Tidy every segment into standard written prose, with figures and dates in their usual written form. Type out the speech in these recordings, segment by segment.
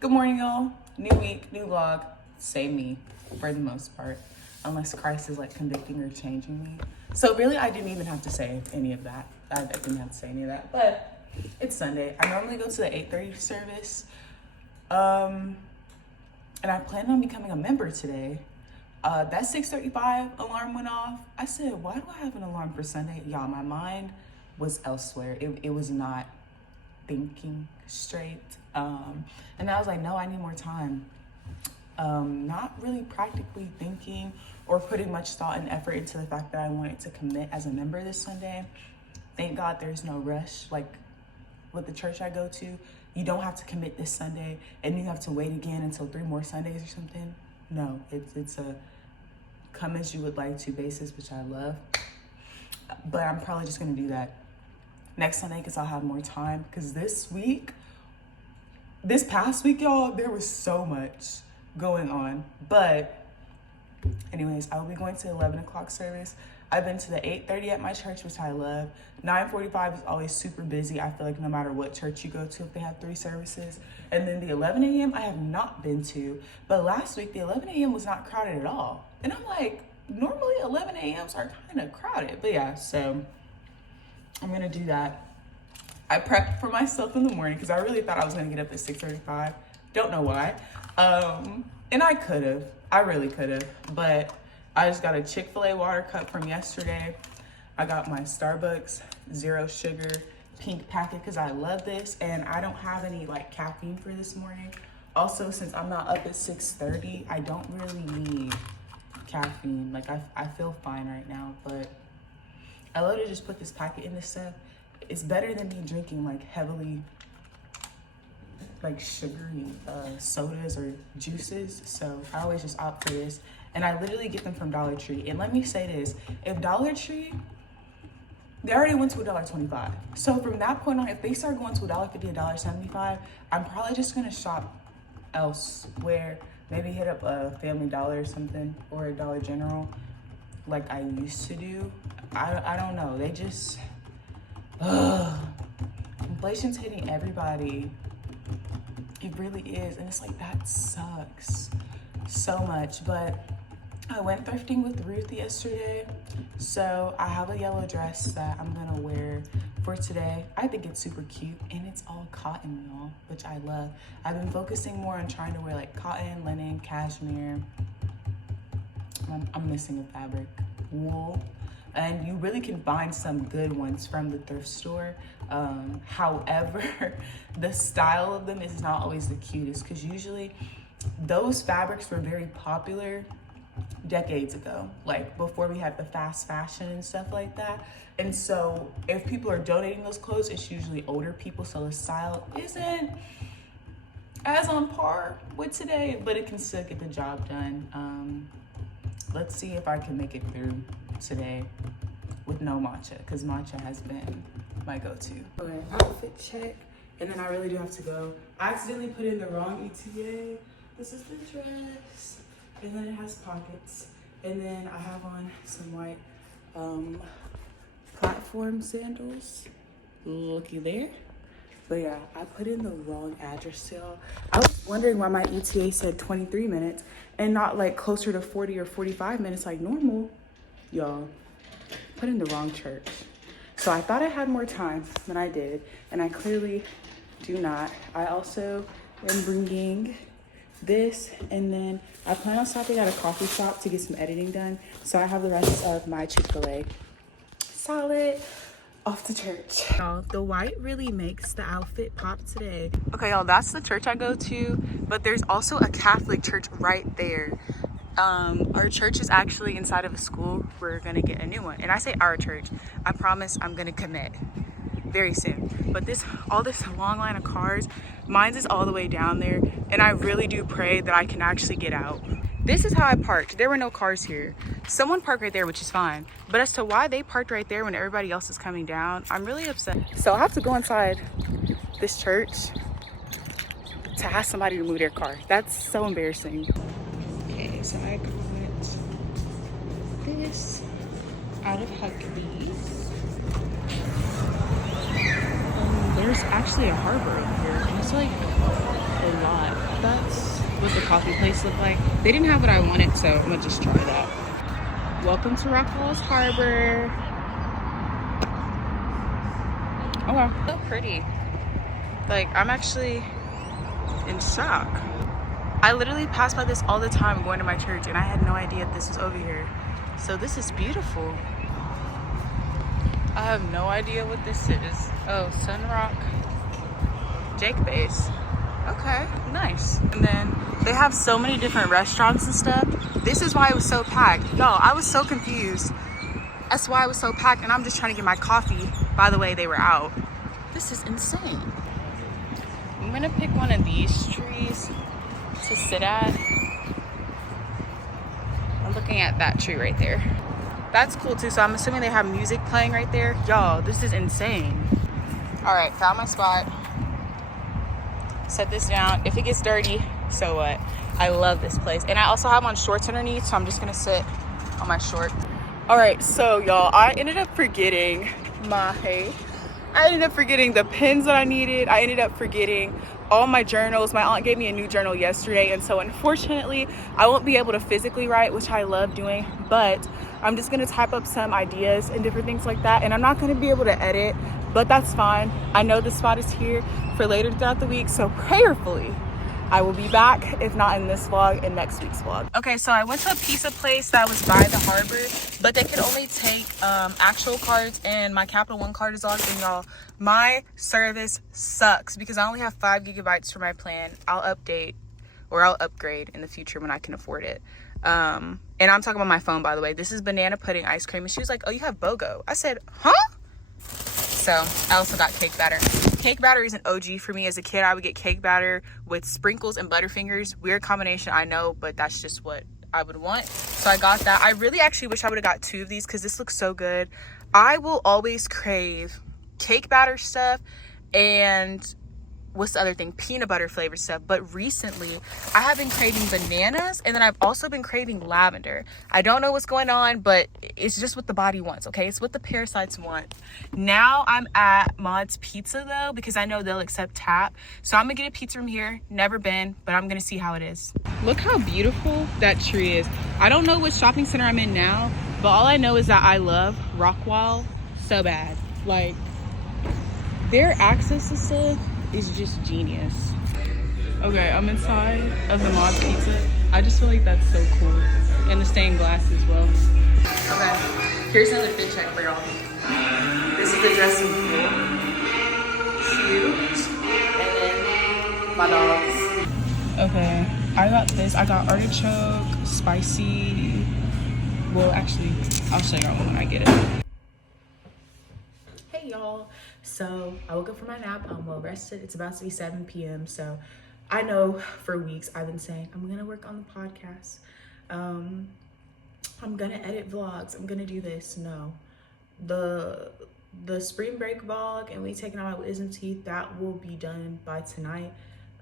Good morning, y'all. New week, new vlog. Same me for the most part, unless Christ is like convicting or changing me. So really, I didn't even have to say any of that. I didn't have to say any of that, but it's Sunday. I normally go to the 8:30 service. And I plan on becoming a member today. That 6:35 alarm went off. I said, why do I have an alarm for Sunday? Y'all, my mind was elsewhere. It was not thinking straight. And I was like, no, I need more time. Not really practically thinking or putting much thought and effort into the fact that I wanted to commit as a member this Sunday. Thank God there's no rush. Like with the church I go to, you don't have to commit this Sunday and you have to wait again until 3 more Sundays or something. No, it's a come as you would like to basis, which I love. But I'm probably just gonna do that next Sunday because I'll have more time. Because this past week, y'all, there was so much going on. But anyways, I will be going to 11 o'clock service. I've been to the 8:30 at my church, which I love. 9:45 is always super busy. I feel like no matter what church you go to, if they have 3 services. And then the 11 a.m. I have not been to. But last week, the 11 a.m. was not crowded at all. And I'm like, normally 11 a.m.s are kind of crowded. But yeah, so I'm going to do that. I prepped for myself in the morning because I really thought I was going to get up at 6:35. Don't know why. And I could have. I really could have. But I just got a Chick-fil-A water cup from yesterday. I got my Starbucks 0 sugar pink packet because I love this. And I don't have any like caffeine for this morning. Also, since I'm not up at 6:30, I don't really need caffeine. Like I feel fine right now. But I love to just put this packet in this stuff. It's better than me drinking like heavily like sugary sodas or juices. So I always just opt for this. And I literally get them from Dollar Tree. And let me say this, if Dollar Tree, they already went to $1.25. So from that point on, if they start going to $1.50, $1.75, I'm probably just gonna shop elsewhere. Maybe hit up a Family Dollar or something, or a Dollar General like I used to do. I don't know, they just, inflation's hitting everybody. It really is, and it's like, that sucks so much. But I went thrifting with Ruth yesterday, so I have a yellow dress that I'm gonna wear for today. I think it's super cute, and it's all cotton, y'all, which I love. I've been focusing more on trying to wear like cotton, linen, cashmere. I'm missing a fabric, wool. And you really can find some good ones from the thrift store. However, the style of them is not always the cutest because usually those fabrics were very popular decades ago, like before we had the fast fashion and stuff like that. And so if people are donating those clothes, it's usually older people, so the style isn't as on par with today, but it can still get the job done. Let's see if I can make it through today with no matcha, because matcha has been my go-to. Okay, outfit check, and then I really do have to go. I accidentally put in the wrong ETA. This is the dress, and then it has pockets, and then I have on some white platform sandals. Looky there. But yeah, I put in the wrong address, y'all. I was wondering why my ETA said 23 minutes and not like closer to 40 or 45 minutes like normal. Y'all, put in the wrong church. So I thought I had more time than I did, and I clearly do not. I also am bringing this, and then I plan on stopping at a coffee shop to get some editing done. So I have the rest of my Chick-fil-A salad. Off to church. Y'all, the white really makes the outfit pop today. Okay, y'all, that's the church I go to, but there's also a Catholic church right there. Our church is actually inside of a school. We're gonna get a new one. And I say our church, I promise I'm gonna commit very soon. But all this long line of cars, mine's is all the way down there, and I really do pray that I can actually get out. This is how I parked. There were no cars here. Someone parked right there, which is fine. But as to why they parked right there when everybody else is coming down, I'm really upset. So I have to go inside this church to ask somebody to move their car. That's so embarrassing. Okay, so I got this out of Huckabee's. There's actually a harbor over here, and it's like a lot. That's what the coffee place looked like. They didn't have what I wanted, so I'm gonna just try that. Welcome to Rockwall's Harbor. Oh wow, so pretty. Like, I'm actually in shock. I literally pass by this all the time going to my church, and I had no idea this was over here. So this is beautiful. I have no idea what this is. Oh, Sunrock Jake Base. Okay, nice. And then they have so many different restaurants and stuff. This is why it was so packed. Y'all, I was so confused. That's why it was so packed, and I'm just trying to get my coffee. By the way, they were out. This is insane. I'm gonna pick one of these trees to sit at. I'm looking at that tree right there. That's cool too, so I'm assuming they have music playing right there. Y'all, this is insane. All right, found my spot. Set this down. If it gets dirty, so what? I love this place. And I also have on shorts underneath, so I'm just gonna sit on my shorts. All right, so y'all, I ended up forgetting the pens that I needed. I ended up forgetting all my journals. My aunt gave me a new journal yesterday, and so unfortunately I won't be able to physically write, which I love doing, but I'm just gonna type up some ideas and different things like that, and I'm not gonna be able to edit, but that's fine. I know the spot is here for later throughout the week, so prayerfully I will be back, if not in this vlog, in next week's vlog. Okay, so I went to a pizza place that was by the harbor, but they could only take actual cards, and my Capital One card is on. And y'all, my service sucks because I only have 5 gigabytes for my plan. I'll update, or I'll upgrade in the future when I can afford it. And I'm talking about my phone, by the way. This is banana pudding ice cream, and she was like, oh, you have BOGO. I said, huh? So I also got cake batter. Cake batter is an OG for me. As a kid, I would get cake batter with sprinkles and Butterfingers. Weird combination, I know, but that's just what I would want. So I got that. I really actually wish I would have got 2 of these because this looks so good. I will always crave cake batter stuff and what's the other thing? Peanut butter flavored stuff. But recently I have been craving bananas, and then I've also been craving lavender. I don't know what's going on, but it's just what the body wants, okay? It's what the parasites want. Now I'm at Mod's Pizza though, because I know they'll accept tap. So I'm gonna get a pizza from here. Never been, but I'm gonna see how it is. Look how beautiful that tree is. I don't know what shopping center I'm in now, but all I know is that I love Rockwall so bad. Like, their access to stuff is just genius. Okay, I'm inside of the Mod's Pizza. I just feel like that's so cool. And the stained glass as well. Okay, here's another fit check for y'all. This is the dressing pool. Cute. And then my dogs. Okay, I got this. I got artichoke, spicy. Well, actually, I'll show y'all when I get it. Hey y'all, so I woke up from my nap. I'm well rested. It's about to be 7 p.m. So I know for weeks I've been saying I'm gonna work on the podcast. I'm gonna edit vlogs. I'm gonna do this. No, the spring break vlog and me taking out my wisdom teeth, that will be done by tonight,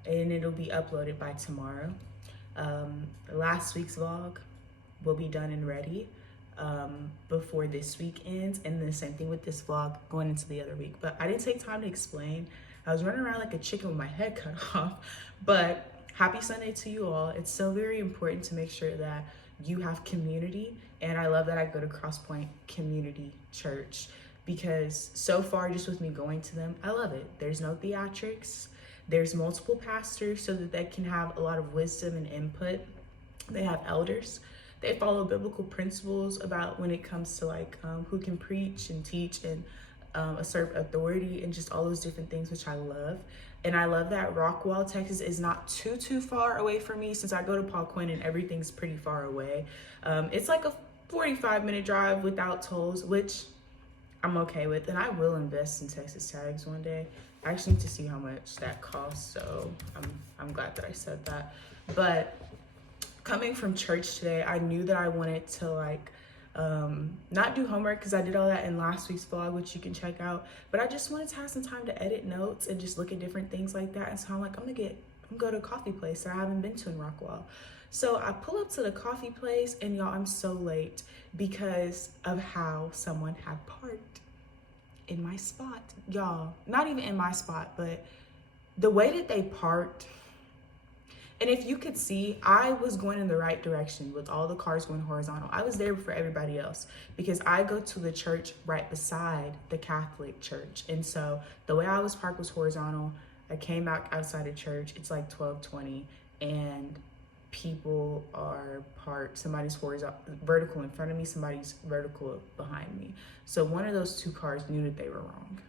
and it'll be uploaded by tomorrow. Last week's vlog will be done and ready before this week ends, and then the same thing with this vlog going into the other week. But I didn't take time to explain. I was running around like a chicken with my head cut off. But happy Sunday to you all. It's so very important to make sure that you have community, and I love that I go to Crosspoint Community Church, because so far just with me going to them, I love it. There's no theatrics. There's multiple pastors so that they can have a lot of wisdom and input. They have elders. They follow biblical principles about when it comes to like who can preach and teach and assert authority and just all those different things, which I love. And I love that Rockwall, Texas is not too far away from me, since I go to Paul Quinn and everything's pretty far away. It's like a 45-minute drive without tolls, which I'm okay with. And I will invest in Texas tags one day. I actually need to see how much that costs, so I'm glad that I said that. But coming from church today, I knew that I wanted to like not do homework, because I did all that in last week's vlog, which you can check out, but I just wanted to have some time to edit notes and just look at different things like that. And so I'm like, I'm gonna go to a coffee place that I haven't been to in Rockwall. So I pull up to the coffee place, and y'all, I'm so late because of how someone had parked in my spot. Y'all, not even in my spot, but the way that they parked, And if you could see, I was going in the right direction with all the cars going horizontal. I was there for everybody else because I go to the church right beside the Catholic church. And so the way I was parked was horizontal. I came back outside of church. It's like 12:20 and people are parked. Somebody's horizontal, vertical in front of me, somebody's vertical behind me. So one of those two cars knew that they were wrong.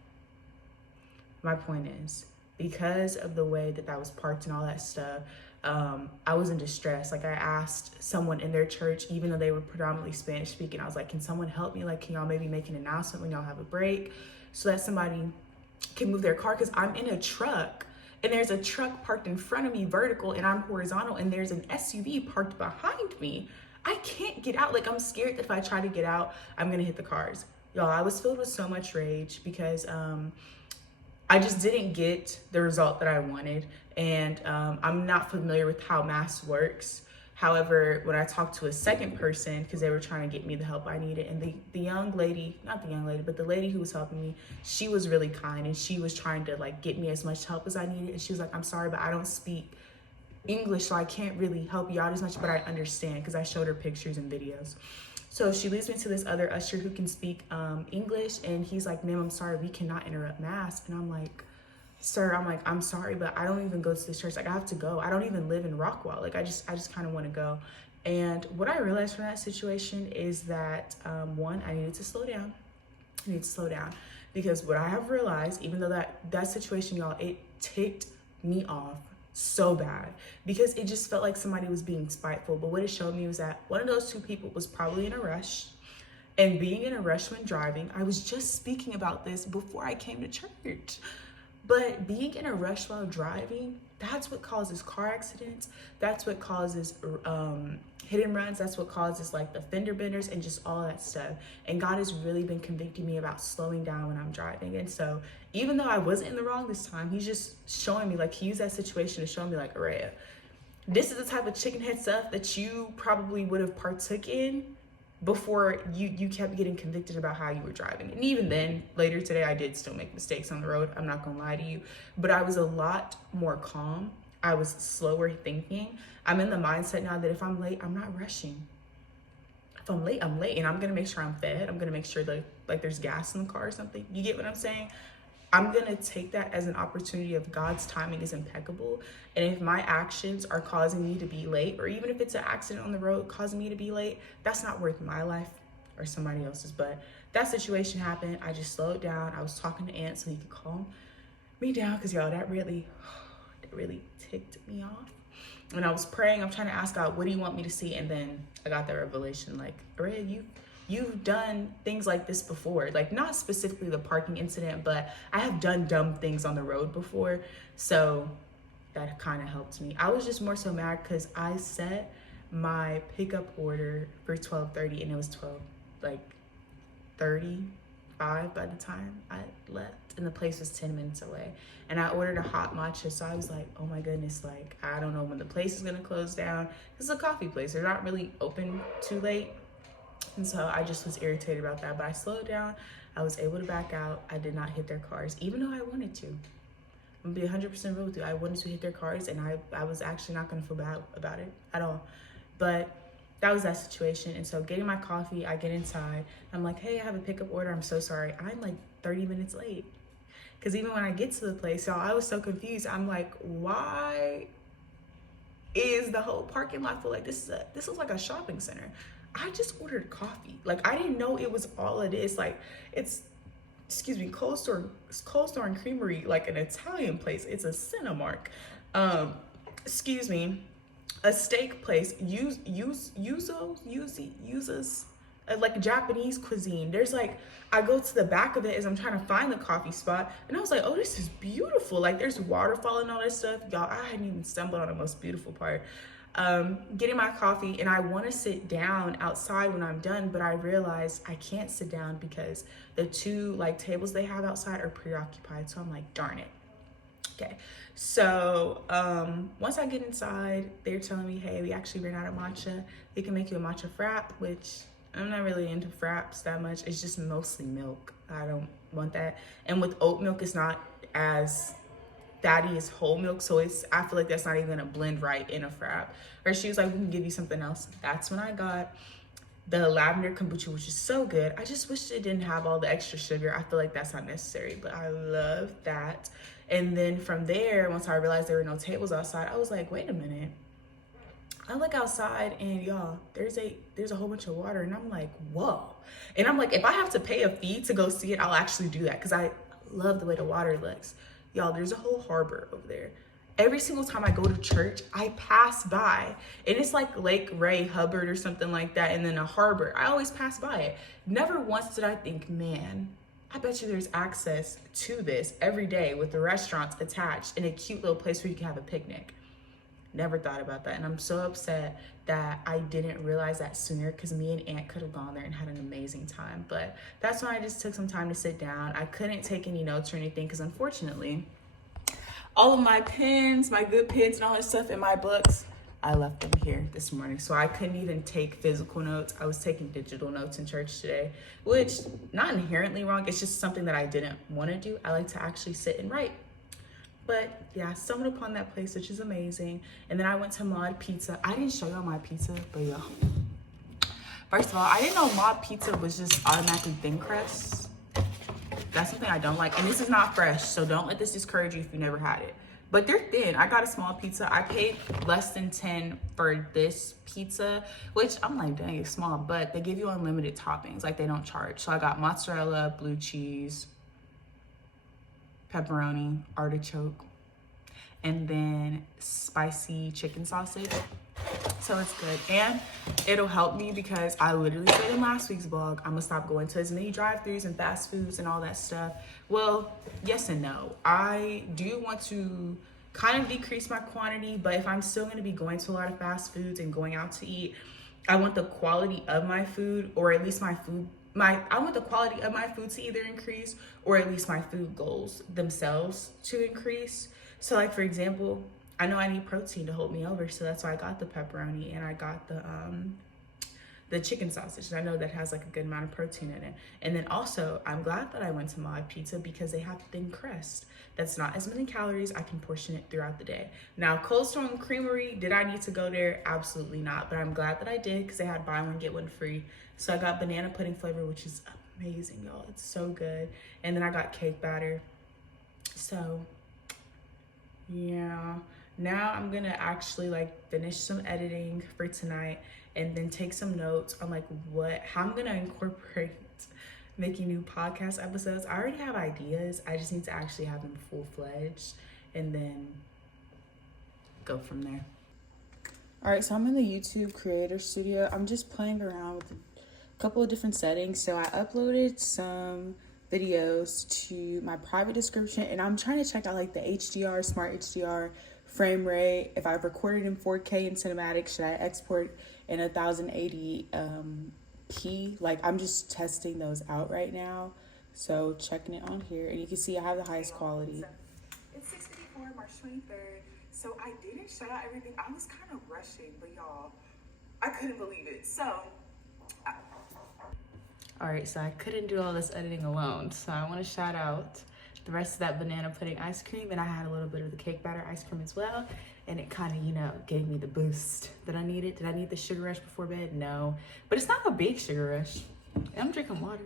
My point is, because of the way that was parked and all that stuff, I was in distress. Like, I asked someone in their church, even though they were predominantly Spanish speaking, I was like, can someone help me? Like, can y'all maybe make an announcement when y'all have a break so that somebody can move their car? Because I'm in a truck and there's a truck parked in front of me vertical and I'm horizontal and there's an SUV parked behind me. I can't get out. Like, I'm scared that if I try to get out, I'm gonna hit the cars. Y'all, I was filled with so much rage because I just didn't get the result that I wanted. And I'm not familiar with how mass works. However, when I talked to a second person, because they were trying to get me the help I needed, and the young lady, not the young lady, but the lady who was helping me, she was really kind and she was trying to like get me as much help as I needed. And she was like, I'm sorry, but I don't speak English, so I can't really help you out as much, but I understand, because I showed her pictures and videos. So she leads me to this other usher who can speak English, and he's like, ma'am, I'm sorry, we cannot interrupt mass. And I'm like, sir, I'm sorry, but I don't even go to this church. Like, I have to go. I don't even live in Rockwall. Like, I just kind of want to go. And what I realized from that situation is that, one, I needed to slow down. I need to slow down, because what I have realized, even though that situation, y'all, it ticked me off so bad, because it just felt like somebody was being spiteful. But what it showed me was that one of those two people was probably in a rush. And being in a rush when driving, I was just speaking about this before I came to church. But being in a rush while driving, that's what causes car accidents. That's what causes hit and runs. That's what causes like the fender benders and just all that stuff. And God has really been convicting me about slowing down when I'm driving. And so even though I wasn't in the wrong this time, he's just showing me, like, he used that situation to show me, like, Araya, this is the type of chicken head stuff that you probably would have partook in before you kept getting convicted about how you were driving. And even then, later today, I did still make mistakes on the road. I'm not gonna lie to you, but I was a lot more calm. I was slower thinking. I'm in the mindset now that if I'm late, I'm not rushing. If I'm late, I'm late, and I'm gonna make sure I'm fed. I'm gonna make sure that like there's gas in the car or something. You get what I'm saying? I'm gonna take that as an opportunity of God's timing is impeccable. And if my actions are causing me to be late, or even if it's an accident on the road causing me to be late, that's not worth my life or somebody else's. But that situation happened. I just slowed down. I was talking to Aunt so he could calm me down, because y'all, that really ticked me off. And I was praying, I'm trying to ask God, what do you want me to see? And then I got that revelation, like, Araya, you've done things like this before, like not specifically the parking incident, but I have done dumb things on the road before. So that kind of helped me. I was just more so mad because I set my pickup order for 12:30 and it was 12:35 by the time I left, and the place was 10 minutes away. And I ordered a hot matcha, so I was like, oh my goodness, like, I don't know when the place is gonna close down. It's a coffee place, they're not really open too late. And so I just was irritated about that, but I slowed down. I was able to back out. I did not hit their cars, even though I wanted to. I'm gonna be 100% real with you. I wanted to hit their cars, and I was actually not gonna feel bad about it at all. But that was that situation. And so getting my coffee, I get inside. I'm like, hey, I have a pickup order. I'm so sorry. I'm like 30 minutes late. Because even when I get to the place, y'all, I was so confused. I'm like, why is the whole parking lot feel like this is like a shopping center? I just ordered coffee. Like, I didn't know it was all it is. Like, it's, cold store and creamery, like an Italian place. It's a Cinemark. A steak place. Uses like Japanese cuisine. There's like, I go to the back of it as I'm trying to find the coffee spot, and I was like, oh, this is beautiful. Like, there's waterfall and all that stuff. Y'all, I hadn't even stumbled on the most beautiful part. Getting my coffee, and I want to sit down outside when I'm done, but I realized I can't sit down because the two like tables they have outside are preoccupied. So I'm like, darn it. Okay. So once I get inside, they're telling me, hey, we actually ran out of matcha. We can make you a matcha frap, which I'm not really into fraps that much. It's just mostly milk. I don't want that. And with oat milk, it's not as fatty as whole milk, so I feel like that's not even gonna blend right in a frap. Or she was like, we can give you something else. That's when I got the lavender kombucha, which is so good. I just wish it didn't have all the extra sugar. I feel like that's not necessary, but I love that. And then from there, once I realized there were no tables outside, I was like, wait a minute. I look outside and y'all, there's a whole bunch of water, and I'm like, whoa. And I'm like, if I have to pay a fee to go see it, I'll actually do that, because I love the way the water looks. Y'all, there's a whole harbor over there. Every single time I go to church, I pass by, and it's like Lake Ray Hubbard or something like that, and then a harbor. I always pass by it. Never once did I think, man, I bet you there's access to this every day with the restaurants attached and a cute little place where you can have a picnic. Never thought about that, and I'm so upset that I didn't realize that sooner, because me and Aunt could have gone there and had an amazing time. But that's when I just took some time to sit down. I couldn't take any notes or anything, because unfortunately, all of my pens, my good pens and all that stuff in my books, I left them here this morning. So I couldn't even take physical notes. I was taking digital notes in church today, which not inherently wrong. It's just something that I didn't want to do. I like to actually sit and write. But yeah, I stumbled upon that place, which is amazing. And then I went to Mod Pizza. I didn't show y'all my pizza, but y'all, first of all, I didn't know Mod Pizza was just automatically thin crust. That's something I don't like. And this is not fresh, so don't let this discourage you if you never had it. But they're thin. I got a small pizza. I paid less than 10 for this pizza, which I'm like, dang, it's small, but they give you unlimited toppings. Like, they don't charge. So I got mozzarella, blue cheese, pepperoni, artichoke, and then spicy chicken sausage. So it's good, and it'll help me because I literally said in last week's vlog, I'm gonna stop going to as many drive-thrus and fast foods and all that stuff. Well, yes and no. I do want to kind of decrease my quantity, but if I'm still gonna be going to a lot of fast foods and going out to eat, I want the quality of my food, or at least I want the quality of my food to either increase, or at least my food goals themselves to increase. So like, for example, I know I need protein to hold me over, so that's why I got the pepperoni and I got the chicken sausage. I know that has like a good amount of protein in it. And then also, I'm glad that I went to Mod Pizza because they have thin crust. That's not as many calories. I can portion it throughout the day. Now, Cold Stone Creamery, did I need to go there? Absolutely not. But I'm glad that I did because they had buy one, get one free. So I got banana pudding flavor, which is amazing, y'all. It's so good. And then I got cake batter. So, yeah. Now I'm gonna actually like finish some editing for tonight and then take some notes on like how I'm gonna incorporate making new podcast episodes. I already have ideas. I just need to actually have them full-fledged and then go from there. All right, so I'm in the YouTube Creator Studio. I'm just playing around with a couple of different settings. So I uploaded some videos to my private description, and I'm trying to check out like the HDR, smart HDR, frame rate. If I've recorded in 4K in cinematic, should I export in 1080p? Like, I'm just testing those out right now. So checking it on here, and you can see I have the highest quality. It's 6:54, March 23rd. So I didn't shout out everything. I was kind of rushing, but y'all, I couldn't believe it. So all right, so I couldn't do all this editing alone. So I want to shout out the rest of that banana pudding ice cream, and I had a little bit of the cake batter ice cream as well, and it kind of, you know, gave me the boost that I needed. Did I need the sugar rush before bed? No, but it's not a big sugar rush. I'm drinking water.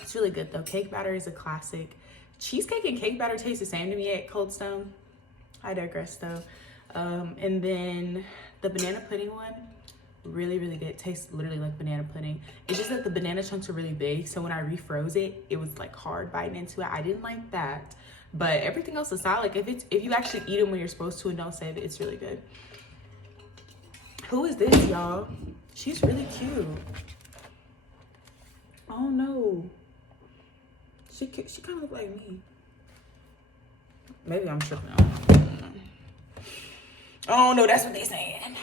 It's really good though. Cake batter is a classic. Cheesecake and cake batter taste the same to me at Cold Stone. I digress though. And then the banana pudding one, really good. It tastes literally like banana pudding. It's just that the banana chunks are really big, so when I refroze it, it was like hard biting into it. I didn't like that, but everything else aside, like if you actually eat them when you're supposed to and don't save it, it's really good. Who is this, y'all? She's really cute. Oh no, she kind of look like me. Maybe I'm tripping. Oh no, that's what they saying.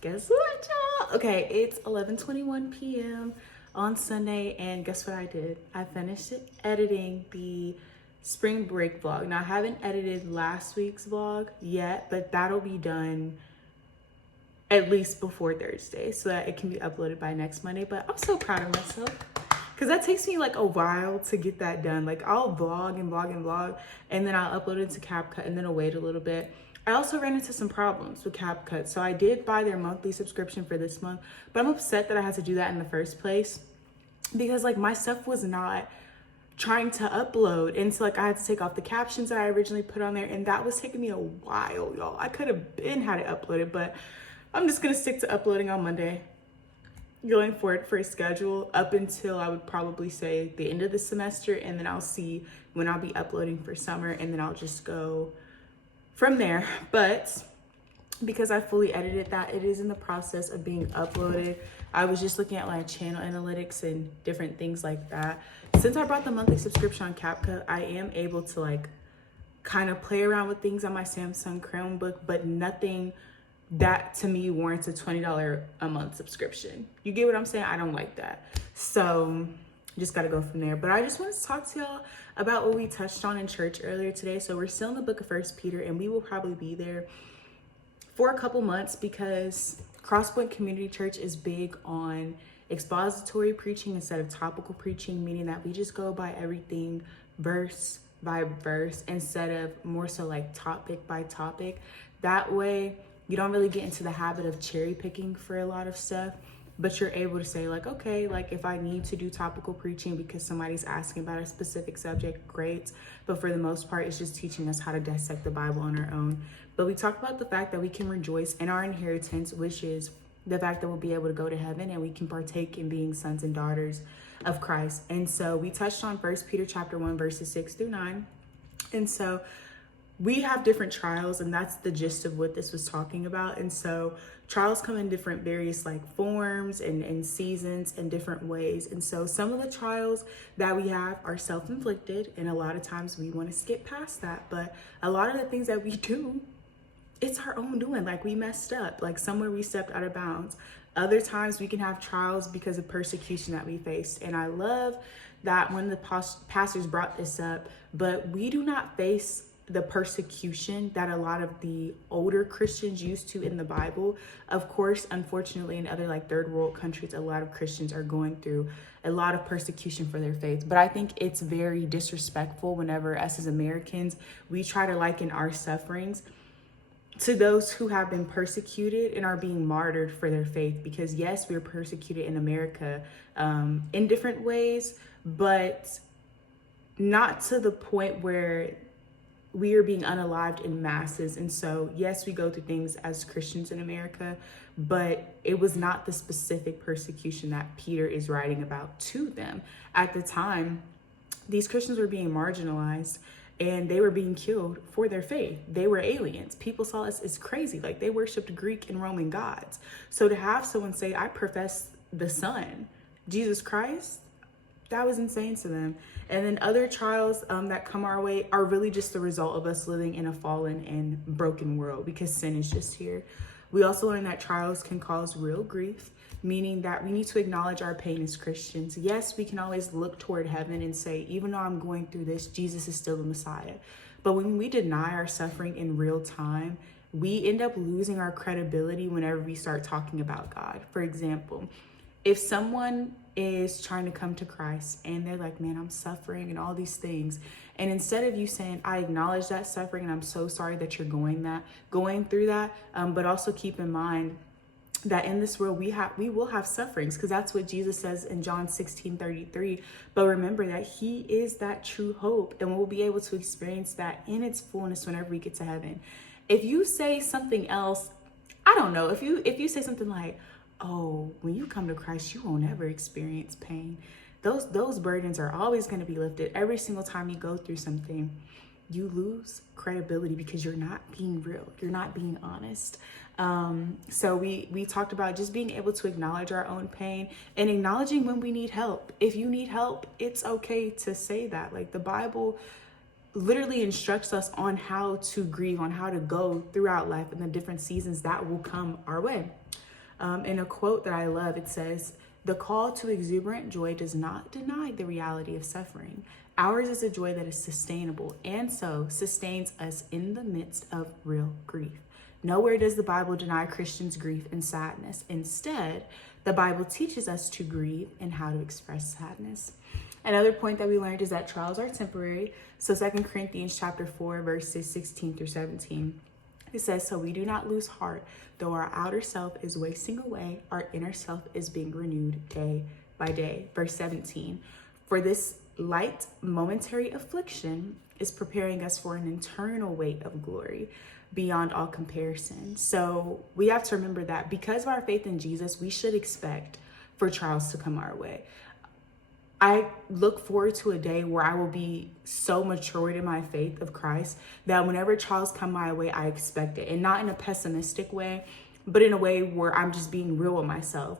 Guess what, y'all? Okay, it's 11:21 p.m. on Sunday, and guess what I did? I finished editing the spring break vlog. Now, I haven't edited last week's vlog yet, but that'll be done at least before Thursday so that it can be uploaded by next Monday. But I'm so proud of myself because that takes me like a while to get that done. Like I'll vlog and vlog and vlog, and then I'll upload it to CapCut, and then I'll wait a little bit. I also ran into some problems with CapCut, so I did buy their monthly subscription for this month, but I'm upset that I had to do that in the first place, because like my stuff was not trying to upload, and so like I had to take off the captions that I originally put on there, and that was taking me a while, y'all. I could have been had it uploaded, but I'm just gonna stick to uploading on Monday, going forward for a schedule up until I would probably say the end of the semester, and then I'll see when I'll be uploading for summer, and then I'll just go from there. But because I fully edited that, it is in the process of being uploaded. I was just looking at like channel analytics and different things like that. Since I brought the monthly subscription on CapCut, I am able to like kind of play around with things on my Samsung Chromebook, but nothing that to me warrants a $20 a month subscription. You get what I'm saying? I don't like that. So just got to go from there. But I just wanted to talk to y'all about what we touched on in church earlier today. So we're still in the book of 1 Peter, and we will probably be there for a couple months because Crosspoint Community Church is big on expository preaching instead of topical preaching, meaning that we just go by everything verse by verse instead of more so like topic by topic. That way you don't really get into the habit of cherry picking for a lot of stuff, but you're able to say like, okay, like if I need to do topical preaching because somebody's asking about a specific subject, great. But for the most part, it's just teaching us how to dissect the Bible on our own. But we talked about the fact that we can rejoice in our inheritance, which is the fact that we'll be able to go to heaven and we can partake in being sons and daughters of Christ. And so we touched on 1 Peter chapter 1, verses 6-9. And so we have different trials, and that's the gist of what this was talking about. And so trials come in different various like forms and seasons and different ways. And so some of the trials that we have are self-inflicted, and a lot of times we want to skip past that. But a lot of the things that we do, it's our own doing. Like we messed up, like somewhere we stepped out of bounds. Other times we can have trials because of persecution that we faced. And I love that when the pastors brought this up, but we do not face the persecution that a lot of the older Christians used to in the Bible. Of course, unfortunately, in other like third world countries, a lot of Christians are going through a lot of persecution for their faith. But I think it's very disrespectful whenever us as Americans, we try to liken our sufferings to those who have been persecuted and are being martyred for their faith. Because yes, we're persecuted in America in different ways, but not to the point where we are being unalived in masses. And so, yes, we go through things as Christians in America, but it was not the specific persecution that Peter is writing about to them. At the time, these Christians were being marginalized and they were being killed for their faith. They were aliens. People saw us as crazy. Like they worshiped Greek and Roman gods. So to have someone say, I profess the Son, Jesus Christ, that was insane to them. And then other trials that come our way are really just the result of us living in a fallen and broken world because sin is just here. We also learn that trials can cause real grief, meaning that we need to acknowledge our pain as Christians. Yes, we can always look toward heaven and say, even though I'm going through this, Jesus is still the Messiah. But when we deny our suffering in real time, we end up losing our credibility whenever we start talking about God. For example, if someone is trying to come to Christ and they're like, man, I'm suffering and all these things. And instead of you saying, I acknowledge that suffering and I'm so sorry that you're going through that. But also keep in mind that in this world, we will have sufferings because that's what Jesus says in John 16:33. But remember that he is that true hope, and we'll be able to experience that in its fullness whenever we get to heaven. If you say something else, I don't know, if you say something like, oh, when you come to Christ, you won't ever experience pain. Those burdens are always going to be lifted. Every single time you go through something, you lose credibility because you're not being real. You're not being honest. So we talked about just being able to acknowledge our own pain and acknowledging when we need help. If you need help, it's okay to say that. Like the Bible literally instructs us on how to grieve, on how to go throughout life and the different seasons that will come our way. In a quote that I love, it says, the call to exuberant joy does not deny the reality of suffering. Ours is a joy that is sustainable and so sustains us in the midst of real grief. Nowhere does the Bible deny Christians grief and sadness. Instead, The Bible teaches us to grieve and how to express sadness. Another point that we learned is that trials are temporary. So 2 Corinthians chapter 4, verses 16 through 17. It says, so we do not lose heart, though our outer self is wasting away, our inner self is being renewed day by day. Verse 17, for this light momentary affliction is preparing us for an eternal weight of glory beyond all comparison. So we have to remember that because of our faith in Jesus, we should expect for trials to come our way. I look forward to a day where I will be so matured in my faith of Christ that whenever trials come my way, I expect it. And not in a pessimistic way, but in a way where I'm just being real with myself.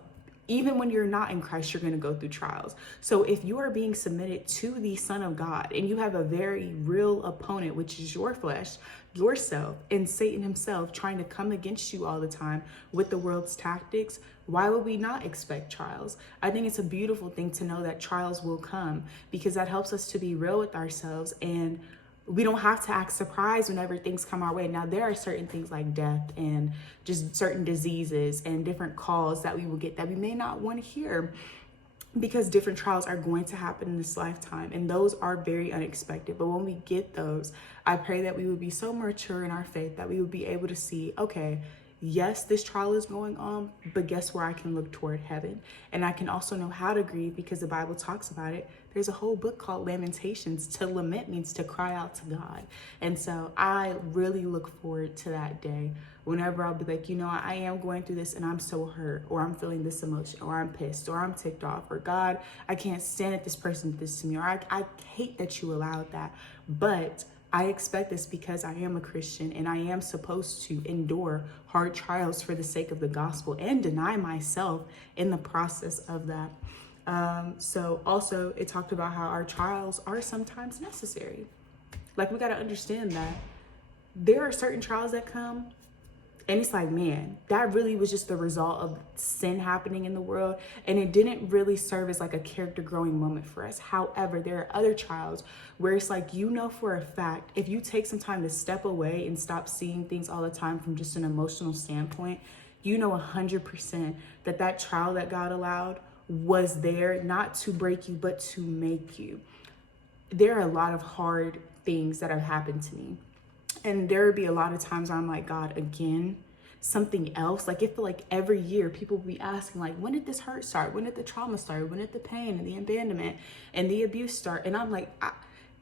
Even when you're not in Christ, you're going to go through trials. So if you are being submitted to the Son of God and you have a very real opponent, which is your flesh, yourself, and Satan himself trying to come against you all the time with the world's tactics, why would we not expect trials? I think it's a beautiful thing to know that trials will come because that helps us to be real with ourselves, and we don't have to act surprised whenever things come our way. Now, there are certain things like death and just certain diseases and different calls that we will get that we may not want to hear because different trials are going to happen in this lifetime, and those are very unexpected. But when we get those, I pray that we would be so mature in our faith that we would be able to see, okay, yes, this trial is going on, but guess where I can look toward heaven? And I can also know how to grieve because the Bible talks about it. There's a whole book called Lamentations. To lament means to cry out to God. And so I really look forward to that day whenever I'll be like, you know, I am going through this and I'm so hurt, or I'm feeling this emotion, or I'm pissed, or I'm ticked off, or God, I can't stand that this person did this to me, or I hate that you allowed that. But I expect this because I am a Christian and I am supposed to endure hard trials for the sake of the gospel and deny myself in the process of that. So also it talked about how our trials are sometimes necessary. Like, we got to understand that there are certain trials that come and it's like, man, that really was just the result of sin happening in the world. And it didn't really serve as like a character growing moment for us. However, there are other trials where it's like, you know, for a fact, if you take some time to step away and stop seeing things all the time from just an emotional standpoint, you know 100% that that trial that God allowed was there not to break you, but to make you. There are a lot of hard things that have happened to me. And there would be a lot of times where I'm like, God, again, something else. Like, I feel like every year people will be asking, like, when did this hurt start? When did the trauma start? When did the pain and the abandonment and the abuse start? And I'm like,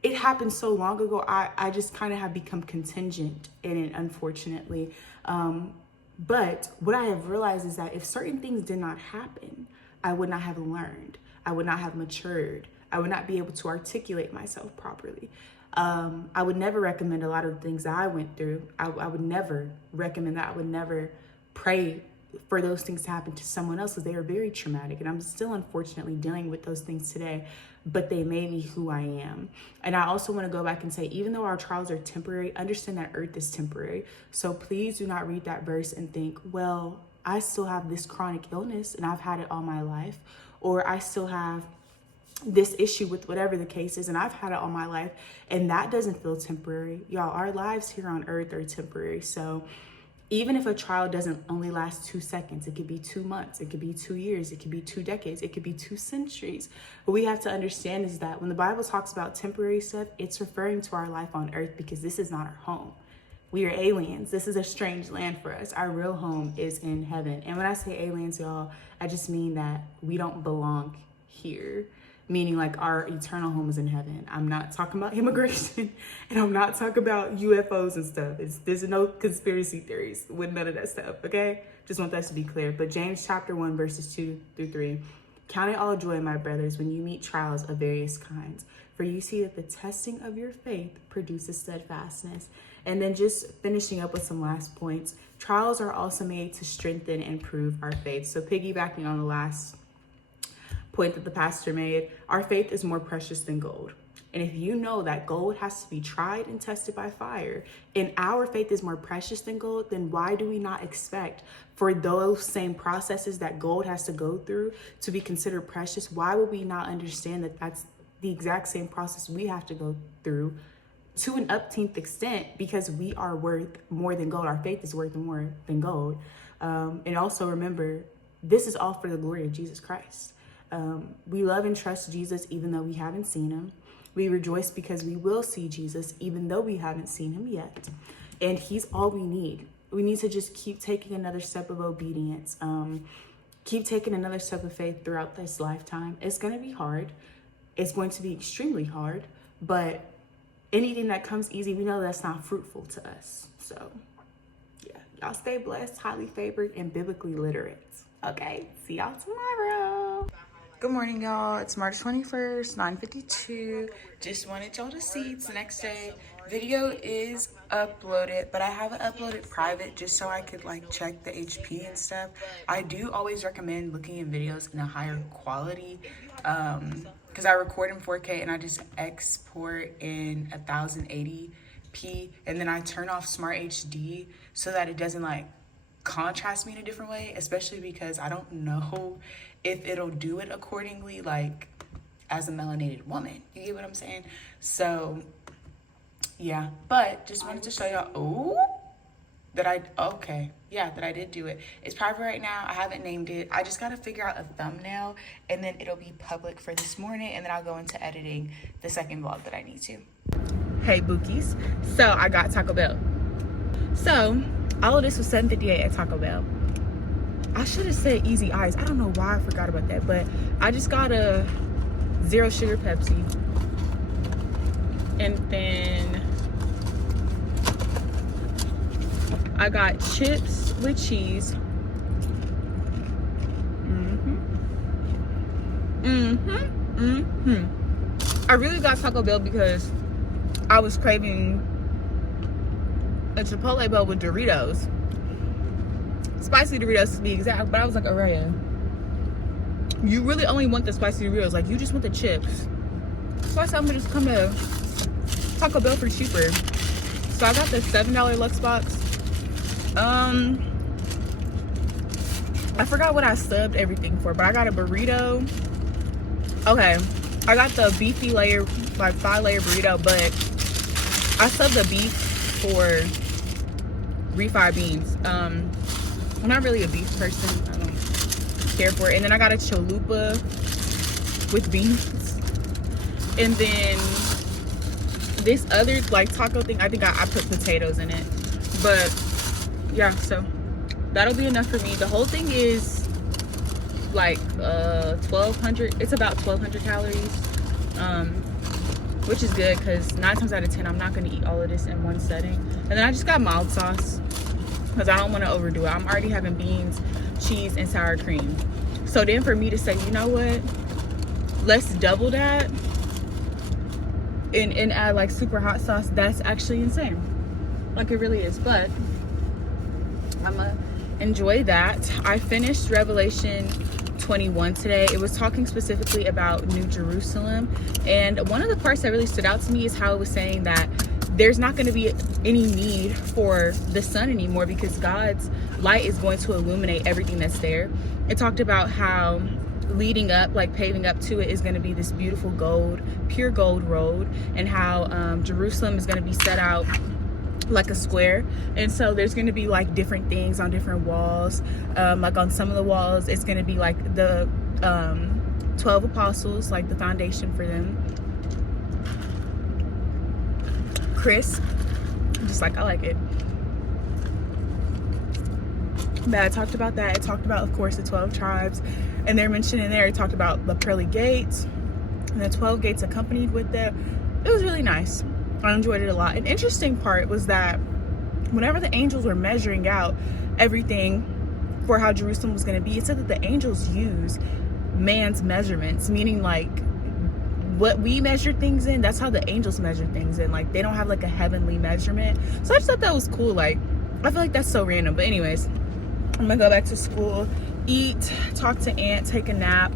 it happened so long ago. I just kind of have become contingent in it, unfortunately. But what I have realized is that if certain things did not happen, I would not have learned. I would not have matured. I would not be able to articulate myself properly. I would never recommend a lot of the things that I went through. I would never recommend that. I would never pray for those things to happen to someone else because they are very traumatic. And I'm still unfortunately dealing with those things today, but they made me who I am. And I also want to go back and say, even though our trials are temporary, understand that earth is temporary. So please do not read that verse and think, well, I still have this chronic illness and I've had it all my life, or I still have this issue with whatever the case is and I've had it all my life and that doesn't feel temporary. Y'all, our lives here on earth are temporary. So even if a trial doesn't only last 2 seconds, it could be 2 months, it could be 2 years, it could be 2 decades, it could be 2 centuries. What we have to understand is that when the Bible talks about temporary stuff, it's referring to our life on earth because this is not our home. We are aliens. This is a strange land for us. Our real home is in heaven. And when I say aliens, y'all, I just mean that we don't belong here. Meaning like our eternal home is in heaven. I'm not talking about immigration and I'm not talking about UFOs and stuff. There's no conspiracy theories with none of that stuff, okay? Just want that to be clear. But James chapter 1, verses 2 through 3. Count it all joy, my brothers, when you meet trials of various kinds. For you see that the testing of your faith produces steadfastness. And then just finishing up with some last points. Trials are also made to strengthen and prove our faith. So piggybacking on the last point that the pastor made, our faith is more precious than gold. And if you know that gold has to be tried and tested by fire, and our faith is more precious than gold, then why do we not expect for those same processes that gold has to go through to be considered precious? Why would we not understand that that's the exact same process we have to go through to an upteenth extent because we are worth more than gold? Our faith is worth more than gold. And also remember, this is all for the glory of Jesus Christ. We love and trust Jesus even though we haven't seen him. We rejoice because we will see Jesus even though we haven't seen him yet. And he's all we need. We need to just keep taking another step of obedience. Keep taking another step of faith throughout this lifetime. It's going to be hard. It's going to be extremely hard. But anything that comes easy, we know that's not fruitful to us. So, yeah. Y'all stay blessed, highly favored, and biblically literate. Okay? See y'all tomorrow. Good morning, y'all. It's March 21st, 9:52. Just wanted y'all to see it's the next day. Video is uploaded, but I haven't uploaded private just so I could like check the HP and stuff. I do always recommend looking at videos in a higher quality because I record in 4K and I just export in 1080p, and then I turn off Smart HD so that it doesn't like contrast me in a different way, especially because I don't know if it'll do it accordingly, like as a melanated woman. You get what I'm saying? So yeah, but just wanted to show y'all that I did do it. It's private right now. I haven't named it. I just gotta figure out a thumbnail, and then it'll be public for this morning, and then I'll go into editing the second vlog that I need to. Hey bookies, so I got Taco Bell. So all of this was $7.58 at Taco Bell. I should have said easy ice. I don't know why I forgot about that, but I just got a 0 sugar Pepsi. And then I got chips with cheese. I really got Taco Bell because I was craving a Chipotle bowl with Doritos. Spicy Doritos to be exact, but I was like, Araya, you really only want the spicy Doritos. Like, you just want the chips. So I said, I'm gonna just come to Taco Bell for cheaper. So I got the $7 Lux box. I forgot what I subbed everything for, but I got a burrito. Okay, I got the beefy layer, like 5-layer burrito, but I subbed the beef for refried beans. I'm not really a beef person. I don't care for it. And then I got a chalupa with beans. And then this other like taco thing, I think I put potatoes in it. But yeah, so that'll be enough for me. The whole thing is like 1,200. It's about 1,200 calories, which is good because 9 times out of 10 I'm not going to eat all of this in one setting. And then I just got mild sauce because I don't want to overdo it. I'm already having beans, cheese, and sour cream. So then for me to say, you know what, let's double that and add like super hot sauce, that's actually insane. Like, it really is. But I'm gonna enjoy that. I finished Revelation 21 today. It was talking specifically about New Jerusalem, and one of the parts that really stood out to me is how it was saying that there's not going to be any need for the sun anymore because God's light is going to illuminate everything that's there. It talked about how leading up, like paving up to it, is going to be this beautiful gold, pure gold road, and how Jerusalem is going to be set out like a square. And so there's going to be like different things on different walls. Like on some of the walls, it's going to be like the 12 apostles, like the foundation for them. Crisp, just like I like it. But I talked about that. It talked about, of course, the 12 tribes, and they're mentioned in there. It talked about the pearly gates and the 12 gates accompanied with them. It was really nice. I enjoyed it a lot. An interesting part was that whenever the angels were measuring out everything for how Jerusalem was going to be, it said that the angels use man's measurements, meaning like what we measure things in, that's how the angels measure things in. Like, they don't have like a heavenly measurement. So I just thought that was cool. Like, I feel like that's so random. But anyways, I'm gonna go back to school, eat, talk to Aunt, take a nap,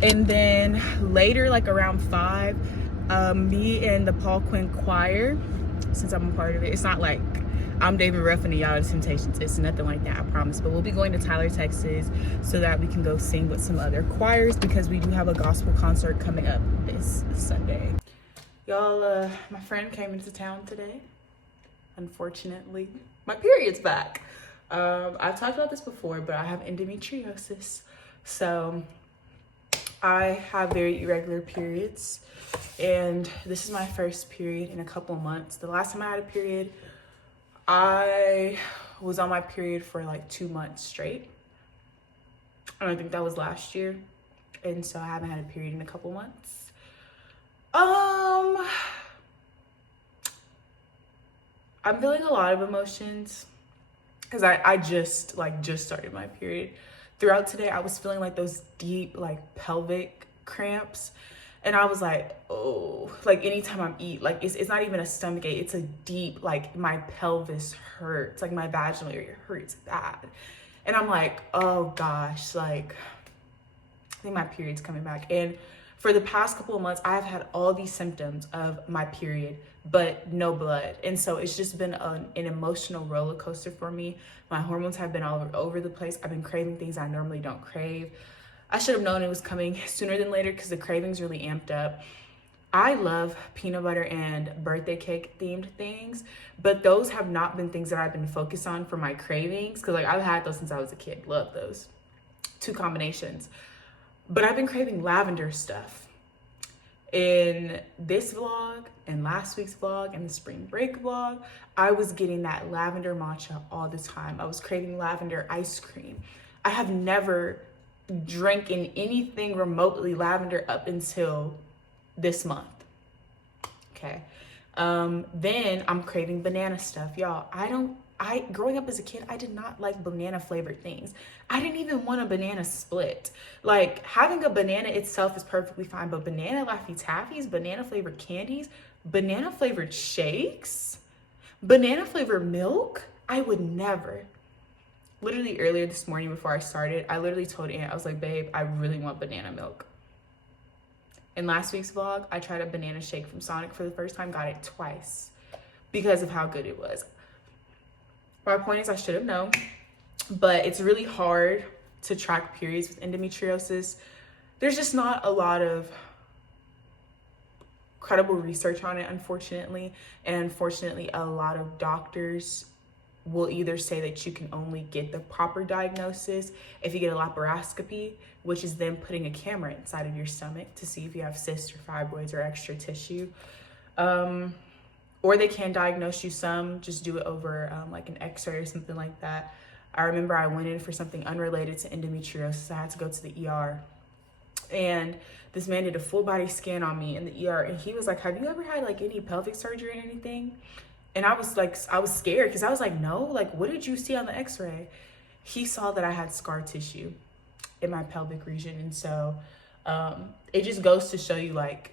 and then later, like around 5, me and the Paul Quinn choir, since I'm a part of it, it's not like I'm David Ruffin and y'all the Temptations. It's nothing like that, I promise. But we'll be going to Tyler, Texas, so that we can go sing with some other choirs because we do have a gospel concert coming up this Sunday. Y'all, my friend came into town today. Unfortunately, my period's back. I've talked about this before, but I have endometriosis. So I have very irregular periods, and this is my first period in a couple months. The last time I had a period, I was on my period for like 2 months straight. And I think that was last year. And so I haven't had a period in a couple months. I'm feeling a lot of emotions because I just started my period. Throughout today, I was feeling like those deep like pelvic cramps. And I was like, oh, like anytime I'm eat, like it's not even a stomach ache, it's a deep, like my pelvis hurts, like my vaginal area hurts bad. And I'm like, oh gosh, like I think my period's coming back. And for the past couple of months, I've had all these symptoms of my period, but no blood. And so it's just been an emotional roller coaster for me. My hormones have been all over the place. I've been craving things I normally don't crave. I should have known it was coming sooner than later because the cravings really amped up. I love peanut butter and birthday cake themed things, but those have not been things that I've been focused on for my cravings because like I've had those since I was a kid. Love those two combinations. But I've been craving lavender stuff. In this vlog and last week's vlog and the spring break vlog, I was getting that lavender matcha all the time. I was craving lavender ice cream. I have never drank in anything remotely lavender up until this month. Okay. Then I'm craving banana stuff. Y'all, growing up as a kid, I did not like banana flavored things. I didn't even want a banana split. Like having a banana itself is perfectly fine, but banana Laffy Taffies, banana flavored candies, banana flavored shakes, banana flavored milk, I would never. Literally earlier this morning before I started, I literally told Aunt, I was like, babe, I really want banana milk. In last week's vlog, I tried a banana shake from Sonic for the first time, got it twice because of how good it was. My point is I should have known, but it's really hard to track periods with endometriosis. There's just not a lot of credible research on it, unfortunately. And unfortunately, a lot of doctors will either say that you can only get the proper diagnosis if you get a laparoscopy, which is then putting a camera inside of your stomach to see if you have cysts or fibroids or extra tissue. Or they can diagnose you some, just do it over like an x-ray or something like that. I remember I went in for something unrelated to endometriosis. I had to go to the ER. And this man did a full body scan on me in the ER. And he was like, have you ever had like any pelvic surgery or anything? And I was scared because I was like, no, like, what did you see on the x-ray? He saw that I had scar tissue in my pelvic region. And so it just goes to show you, like,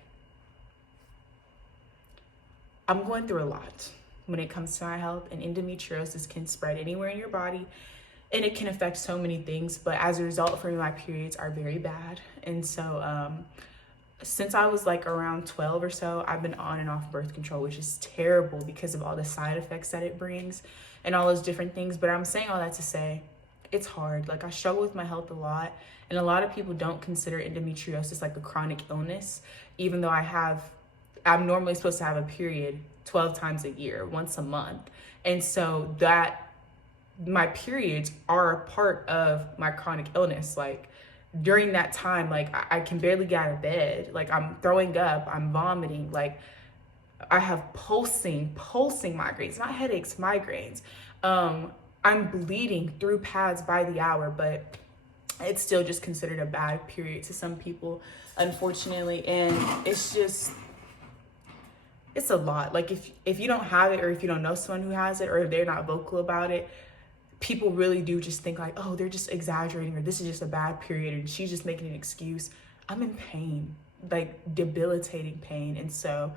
I'm going through a lot when it comes to my health, and endometriosis can spread anywhere in your body and it can affect so many things. But as a result, for me, my periods are very bad. And so since I was like around 12 or so, I've been on and off birth control, which is terrible because of all the side effects that it brings and all those different things. But I'm saying all that to say it's hard. Like, I struggle with my health a lot, and a lot of people don't consider endometriosis like a chronic illness, even though I'm normally supposed to have a period 12 times a year, once a month. And so that my periods are a part of my chronic illness. Like, during that time, like, I can barely get out of bed. Like, I'm throwing up, I'm vomiting. Like, I have pulsing migraines, not headaches, migraines. I'm bleeding through pads by the hour, but it's still just considered a bad period to some people, unfortunately. And it's a lot. Like, if you don't have it, or if you don't know someone who has it, or if they're not vocal about it, people really do just think like, oh, they're just exaggerating, or this is just a bad period and she's just making an excuse. I'm in pain, like debilitating pain. And so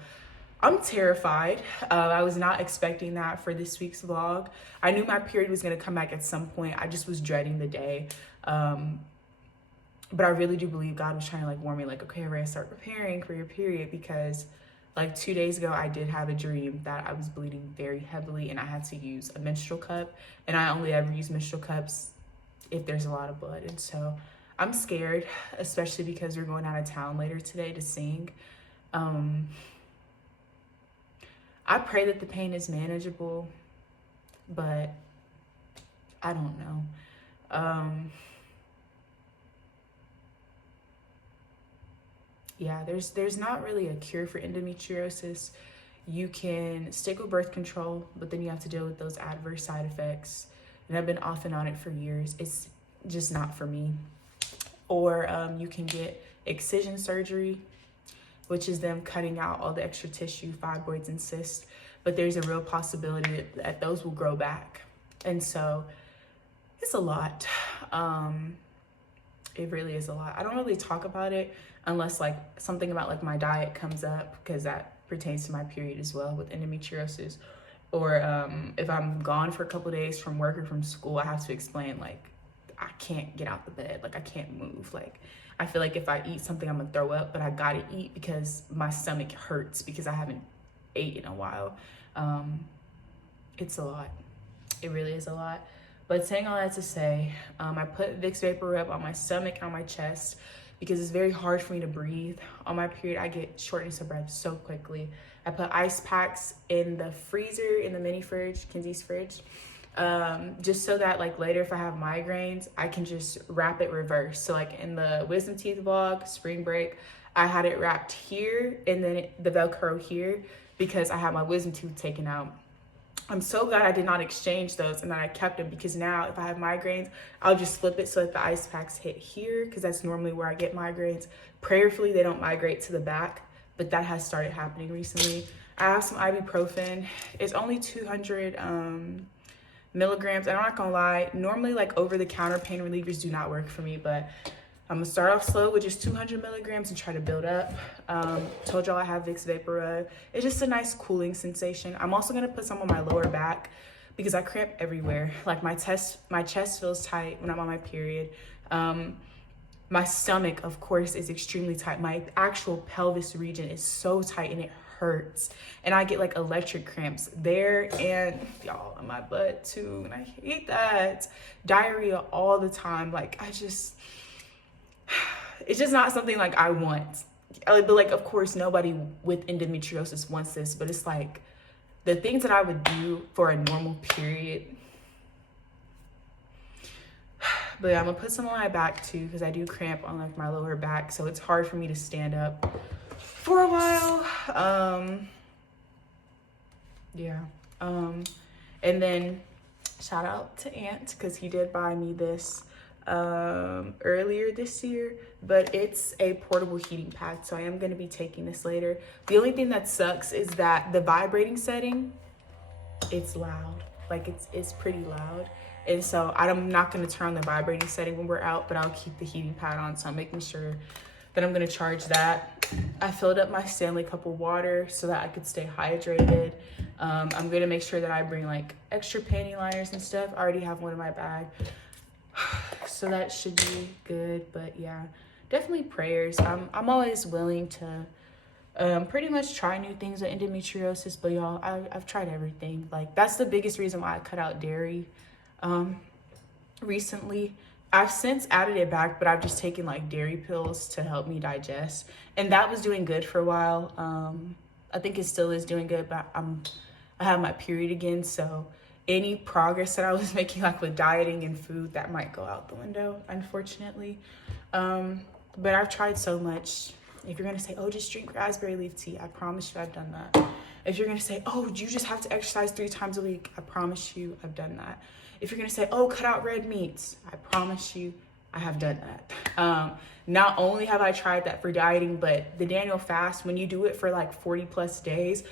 I'm terrified. I was not expecting that for this week's vlog. I knew my period was going to come back at some point. I just was dreading the day. But I really do believe God was trying to like warn me, like, okay, Ray, start preparing for your period, because like 2 days ago, I did have a dream that I was bleeding very heavily and I had to use a menstrual cup. And I only ever use menstrual cups if there's a lot of blood. And so I'm scared, especially because we're going out of town later today to sing. I pray that the pain is manageable, but I don't know. Yeah, there's not really a cure for endometriosis. You can stick with birth control, but then you have to deal with those adverse side effects. And I've been off and on it for years. It's just not for me. Or you can get excision surgery, which is them cutting out all the extra tissue, fibroids and cysts. But there's a real possibility that those will grow back. And so it's a lot. It really is a lot. I don't really talk about it unless like something about like my diet comes up, because that pertains to my period as well with endometriosis. Or if I'm gone for a couple of days from work or from school, I have to explain like I can't get out the bed, like I can't move. Like I feel like if I eat something, I'm gonna throw up, but I gotta eat because my stomach hurts because I haven't ate in a while. It's a lot. It really is a lot. But saying all that to say, I put Vicks Vapor Rub on my stomach, on my chest, because it's very hard for me to breathe. On my period, I get shortness of breath so quickly. I put ice packs in the freezer, in the mini fridge, Kenzie's fridge, just so that like later if I have migraines, I can just wrap it reverse. So like in the wisdom teeth vlog, spring break, I had it wrapped here and then the Velcro here because I had my wisdom tooth taken out. I'm so glad I did not exchange those and that I kept them, because now if I have migraines, I'll just flip it so that the ice packs hit here, because that's normally where I get migraines. Prayerfully, they don't migrate to the back, but that has started happening recently. I have some ibuprofen. It's only 200 milligrams. And I'm not gonna lie, normally like over-the-counter pain relievers do not work for me, but I'm gonna start off slow with just 200 milligrams and try to build up. Told y'all I have Vicks Vapor Rub. It's just a nice cooling sensation. I'm also gonna put some on my lower back because I cramp everywhere. Like my chest feels tight when I'm on my period. My stomach, of course, is extremely tight. My actual pelvis region is so tight and it hurts. And I get like electric cramps there and y'all in my butt too. And I hate that. Diarrhea all the time. Like it's just not something like I want. But like, of course, nobody with endometriosis wants this, but it's like the things that I would do for a normal period. But yeah, I'm gonna put some on my back too, because I do cramp on like my lower back, so it's hard for me to stand up for a while. And then shout out to Ant, because he did buy me this earlier this year, but it's a portable heating pad, so I am going to be taking this later. The only thing that sucks is that the vibrating setting, it's loud. Like it's pretty loud, and so I'm not going to turn on the vibrating setting when we're out, but I'll keep the heating pad on, so I'm making sure that I'm going to charge that. I filled up my Stanley cup of water so that I could stay hydrated. I'm going to make sure that I bring like extra panty liners and stuff. I already have one in my bag, so that should be good. But yeah, definitely prayers. I'm always willing to pretty much try new things with endometriosis, but y'all, I've tried everything. Like that's the biggest reason why I cut out dairy recently. I've since added it back, but I've just taken like dairy pills to help me digest, and that was doing good for a while. I think it still is doing good, but I have my period again, so any progress that I was making like with dieting and food, that might go out the window, unfortunately. But I've tried so much. If you're gonna say, oh, just drink raspberry leaf tea, I promise you I've done that. If you're gonna say, oh, you just have to exercise 3 times a week, I promise you I've done that. If you're gonna say, oh, cut out red meats, I promise you I have done that. Not only have I tried that for dieting, but the Daniel fast, when you do it for like 40 plus days,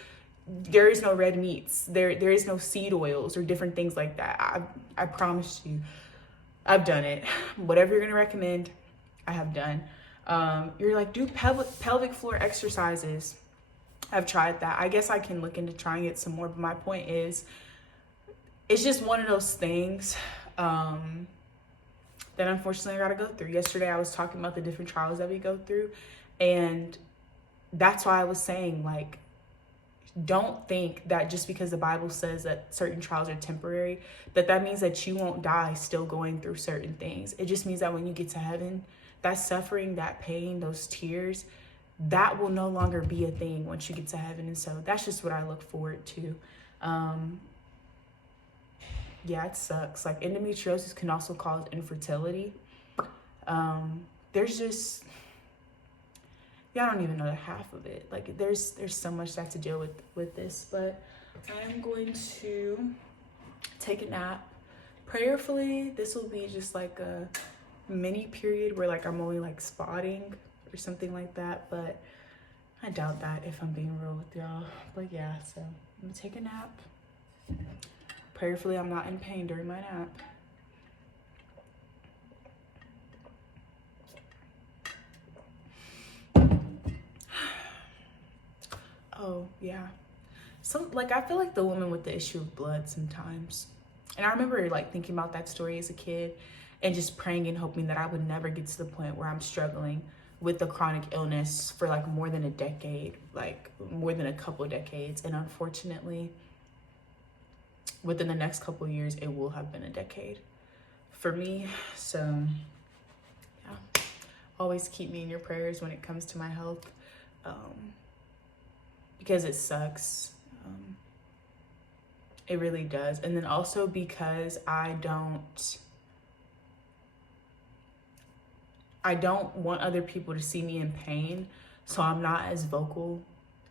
there is no red meats. There is no seed oils or different things like that. I promise you, I've done it. Whatever you're gonna recommend, I have done. You're like, do pelvic floor exercises. I've tried that. I guess I can look into trying it some more, but my point is, it's just one of those things that unfortunately I gotta go through. Yesterday I was talking about the different trials that we go through, and that's why I was saying, like, don't think that just because the Bible says that certain trials are temporary, that means that you won't die still going through certain things. It just means that when you get to heaven, that suffering, that pain, those tears, that will no longer be a thing once you get to heaven. And so that's just what I look forward to. yeah, it sucks. Like endometriosis can also cause infertility. There's just, yeah, I don't even know the half of it. Like there's so much I have to deal with this, but I'm going to take a nap. Prayerfully, this will be just like a mini period where like I'm only like spotting or something like that, but I doubt that if I'm being real with y'all. But yeah, so I'm gonna take a nap. Prayerfully, I'm not in pain during my nap. Oh yeah, so like I feel like the woman with the issue of blood sometimes. And I remember like thinking about that story as a kid and just praying and hoping that I would never get to the point where I'm struggling with a chronic illness for like more than a decade, like more than a couple of decades. And unfortunately, within the next couple of years, it will have been a decade for me. So yeah, always keep me in your prayers when it comes to my health, because it sucks. It really does. And then also because I don't want other people to see me in pain, so I'm not as vocal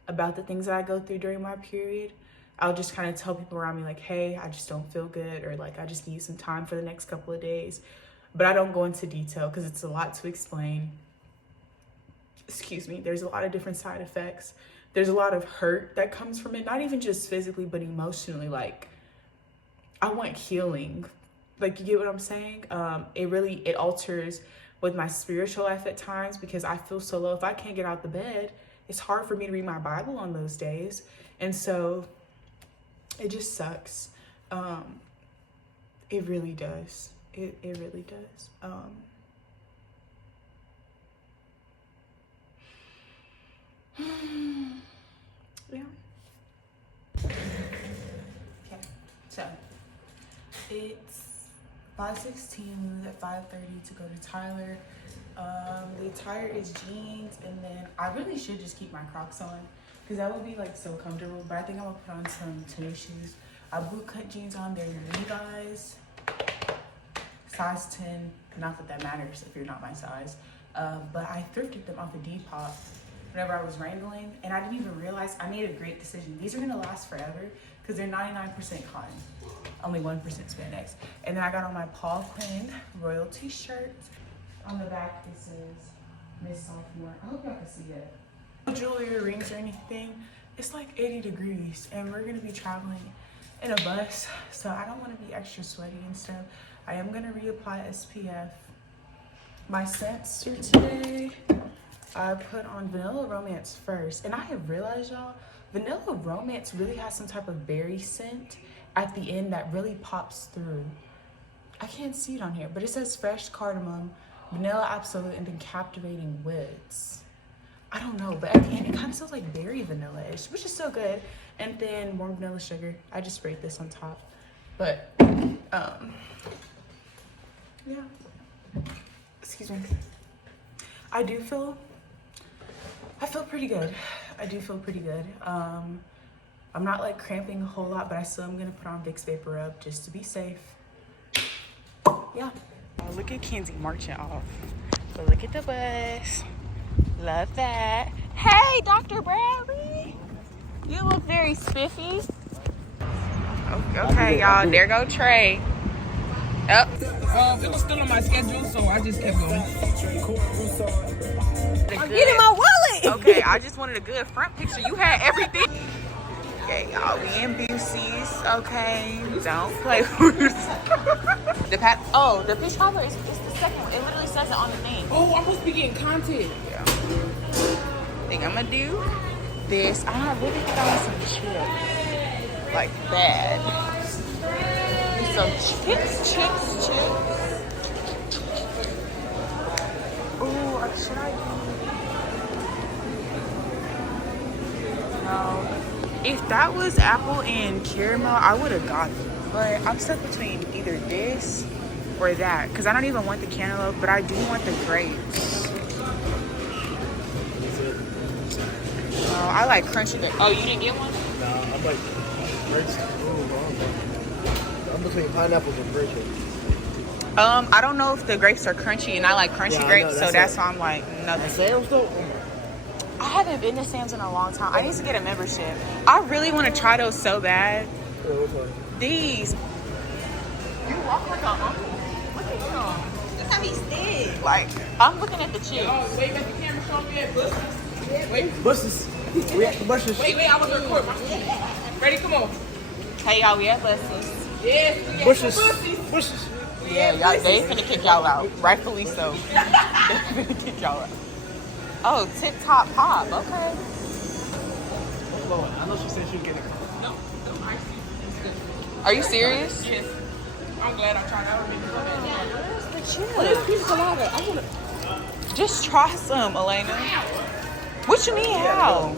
about the things that I go through during my period. I'll just kind of tell people around me like, hey, I just don't feel good, or like I just need some time for the next couple of days. But I don't go into detail because it's a lot to explain. Excuse me. There's a lot of different side effects. There's a lot of hurt that comes from it, not even just physically, but emotionally. Like, I want healing. Like, you get what I'm saying? It alters with my spiritual life at times because I feel so low. If I can't get out the bed, it's hard for me to read my Bible on those days. And so it just sucks. It really does. It really does. Yeah. Okay, so it's 5:16. We leave at 5:30 to go to Tyler. The attire is jeans, and then I really should just keep my Crocs on because that would be like so comfortable. But I think I'm gonna put on some tennis shoes. I bootcut jeans on. They're Levi's, size 10. Not that that matters if you're not my size. But I thrifted them off of Depop whenever I was wrangling, and I didn't even realize I made a great decision. These are gonna last forever because they're 99% cotton, only 1% spandex. And then I got on my Paul Quinn royalty shirt. On the back it says Miss Sophomore. I hope y'all can see it. No jewelry or rings or anything. It's like 80 degrees and we're gonna be traveling in a bus, so I don't want to be extra sweaty and stuff. I am gonna reapply SPF. My scents for today, I put on Vanilla Romance first, and I have realized, y'all, Vanilla Romance really has some type of berry scent at the end that really pops through. I can't see it on here, but it says fresh cardamom, vanilla absolute, and then captivating woods. I don't know, but at the end it kind of smells like berry vanilla-ish, which is so good. And then warm vanilla sugar. I just sprayed this on top, but yeah. Excuse me. I feel pretty good. I do feel pretty good. I'm not like cramping a whole lot, but I still am gonna put on Vicks Vapor Rub just to be safe. Yeah. Look at Kenzie marching off. But look at the bus. Love that. Hey, Dr. Bradley. You look very spiffy. Okay, y'all. There go Trey. Up. It was still on my schedule, so I just kept going. I'm getting my wallet. Okay, I just wanted a good front picture. You had everything. Okay, y'all, we in Busey's. Okay, don't play with us. The fish cobbler is just the second one. It literally says it on the thing. Oh, I'm supposed to be getting content. Yeah. I think I'm gonna do this. I really think I want some chips. Like bad. Some chips. Oh, should I do? No. If that was apple and caramel, I would have got them. But I'm stuck between either this or that. Because I don't even want the cantaloupe, but I do want the grapes. Oh, I like crunchy. Oh, you didn't get one? Nah, I'm like, grapes. Oh, I'm I'm between pineapples and grape. I don't know if the grapes are crunchy, and I like crunchy Yeah, I grapes, know, so that's that's it. why I'm like, nothing. Sam's though? I haven't been to Sam's in a long time. I need to get a membership. I really want to try those so bad. These. You walk like an uncle. Look at him. That's how he's thick. Like, I'm looking at the chips. Oh, wave at the camera, show me at Buster's. Wait, Bushes. We at the bushes. wait, I want to record my shit. Ready? Come on. Hey, y'all, we at Buster's. Yes, we at Bushes. Buster's. Bushes. Yeah, y'all, they finna kick y'all out. Rightfully so. They finna kick y'all out. Oh, Tip Top Pop. Okay. I know she said she was getting a car. No, I see. Are you serious? Yes. I'm glad I tried out. Where's the chips? Pizza colada. I want to. Just try some, Elena. What you mean, how?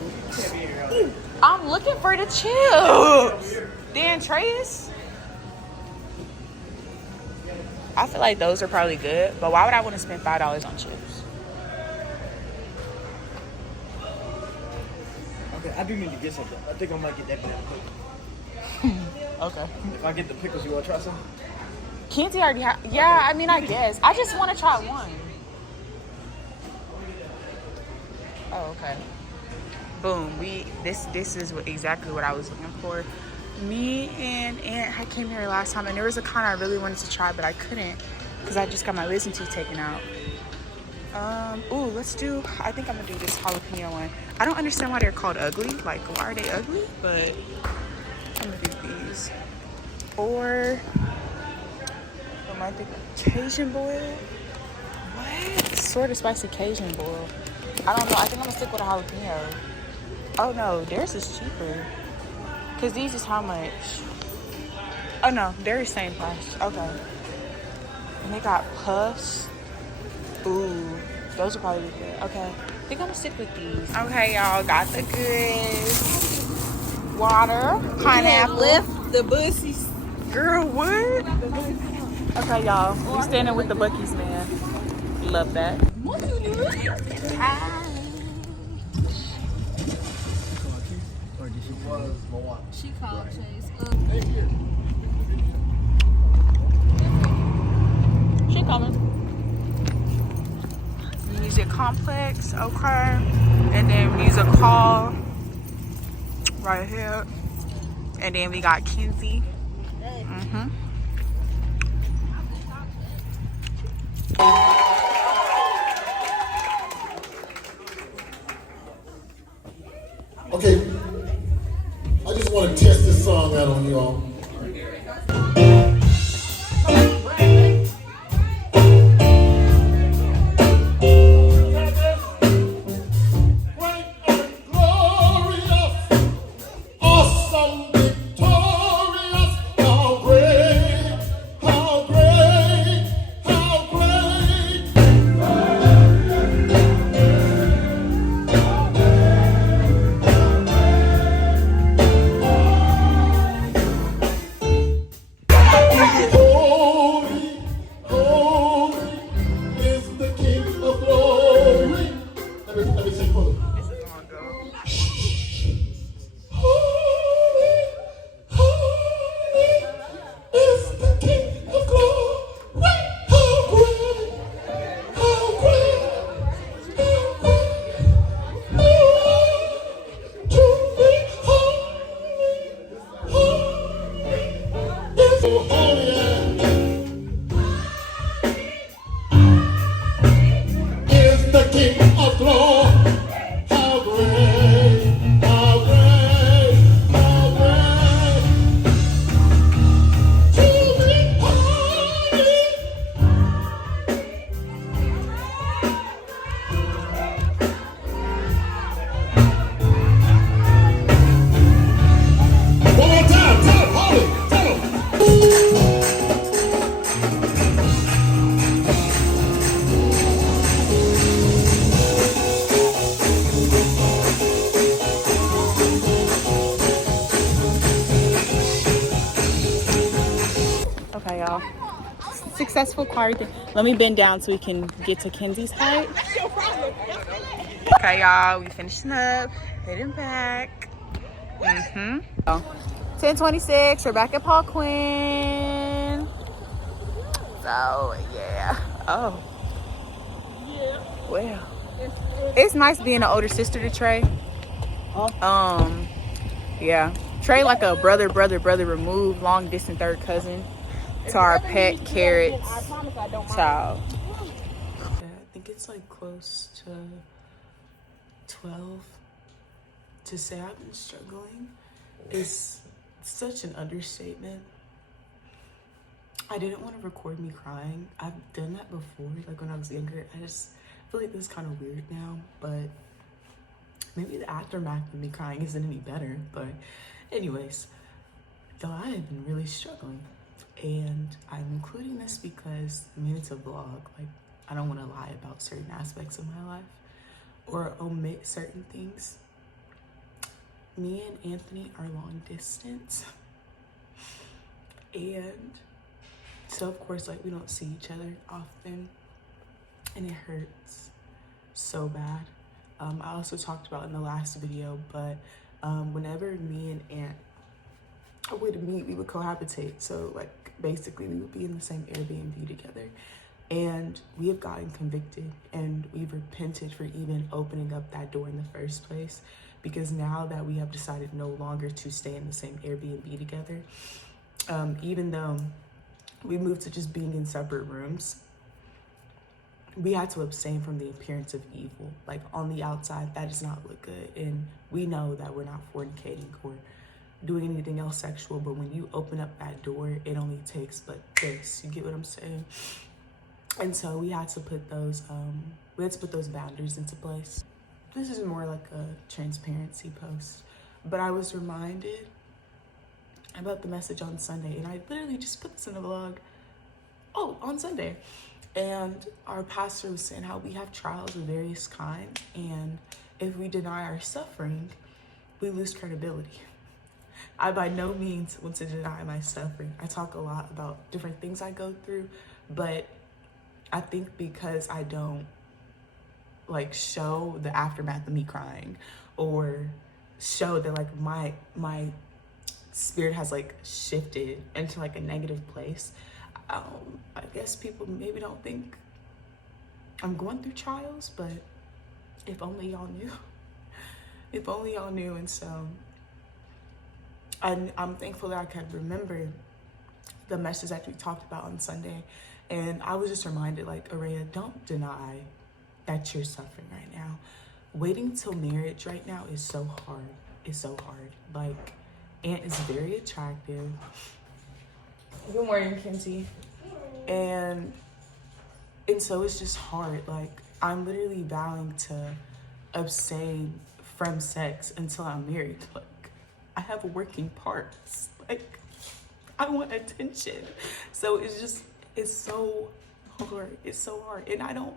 I'm looking for the chips. Dan Trace? I feel like those are probably good, but why would I want to spend $5 on chips? Okay, I do need to get something. I think I might get that banana pickle. Okay. If I get the pickles, you want to try some? Kenzie already yeah, I mean, I guess. I just want to try one. Oh, okay. Boom. This is exactly what I was looking for. Me and Aunt I came here last time, and there was a kind I really wanted to try, but I couldn't because I just got my wisdom teeth taken out. Ooh, let's do, I think I'm gonna do this jalapeno one. I don't understand why they're called ugly. Like, why are they ugly? But I'm gonna do these. Or, what am I thinking? Cajun boil? What? Sort of spicy Cajun boil. I don't know. I think I'm gonna stick with a jalapeno. Oh no, theirs is cheaper. Cause these is how much? Oh no, they're the same price. Okay. And they got puffs. Ooh, those will probably be good. Okay, I think I'm gonna stick with these. Okay, y'all, got the goods. Water, pineapple. Lift the bussies. Girl, what? Okay, y'all, we standing with the Buc-ee's, man. Love that. She called Chase. She coming. Music complex, okay. And then music hall right here. And then we got Kenzie. Okay, I just want to test this song out on y'all. Okay, y'all. Successful choir thing. Let me bend down so we can get to Kenzie's height. Okay, y'all. We finishing up. Heading back. 10:26. We're back at Paul Quinn. So yeah. Oh. Well, it's nice being an older sister to Trey. Yeah. Trey like a brother removed, long distance third cousin to our pet Carrots. Child. I think it's like close to 12. To say I've been struggling is such an understatement. I didn't want to record me crying. I've done that before, like when I was younger. I just feel like this is kind of weird now, but maybe the aftermath of me crying isn't any better. But anyways, though I have been really struggling, and I'm including this because I mean it's a vlog. Like I don't want to lie about certain aspects of my life or omit certain things. Me and Anthony are long distance, and so of course like we don't see each other often, and it hurts so bad. I also talked about in the last video, but whenever me and Aunt would meet, we would cohabitate. So like basically we would be in the same Airbnb together, and we have gotten convicted and we've repented for even opening up that door in the first place, because now that we have decided no longer to stay in the same Airbnb together, even though we moved to just being in separate rooms, we had to abstain from the appearance of evil. Like on the outside, that does not look good. And we know that we're not fornicating or doing anything else sexual, but when you open up that door, it only takes but this. You get what I'm saying? And so we had to put those boundaries into place. This is more like a transparency post, but I was reminded about the message on Sunday, and I literally just put this in the vlog. Oh, on Sunday. And our pastor was saying how we have trials of various kinds, and if we deny our suffering, we lose credibility. I by no means want to deny my suffering. I talk a lot about different things I go through, but I think because I don't like show the aftermath of me crying or show that like my spirit has like shifted into like a negative place, I guess people maybe don't think I'm going through trials, but if only y'all knew. If only y'all knew. And so I'm thankful that I could remember the message that we talked about on Sunday. And I was just reminded, like, Araya, don't deny that you're suffering right now. Waiting till marriage right now is so hard. It's so hard. Like, Aunt is very attractive. Good morning, Kenzie. And so it's just hard. Like, I'm literally vowing to abstain from sex until I'm married. Like, I have working parts. Like, I want attention. So it's so hard. It's so hard. And I don't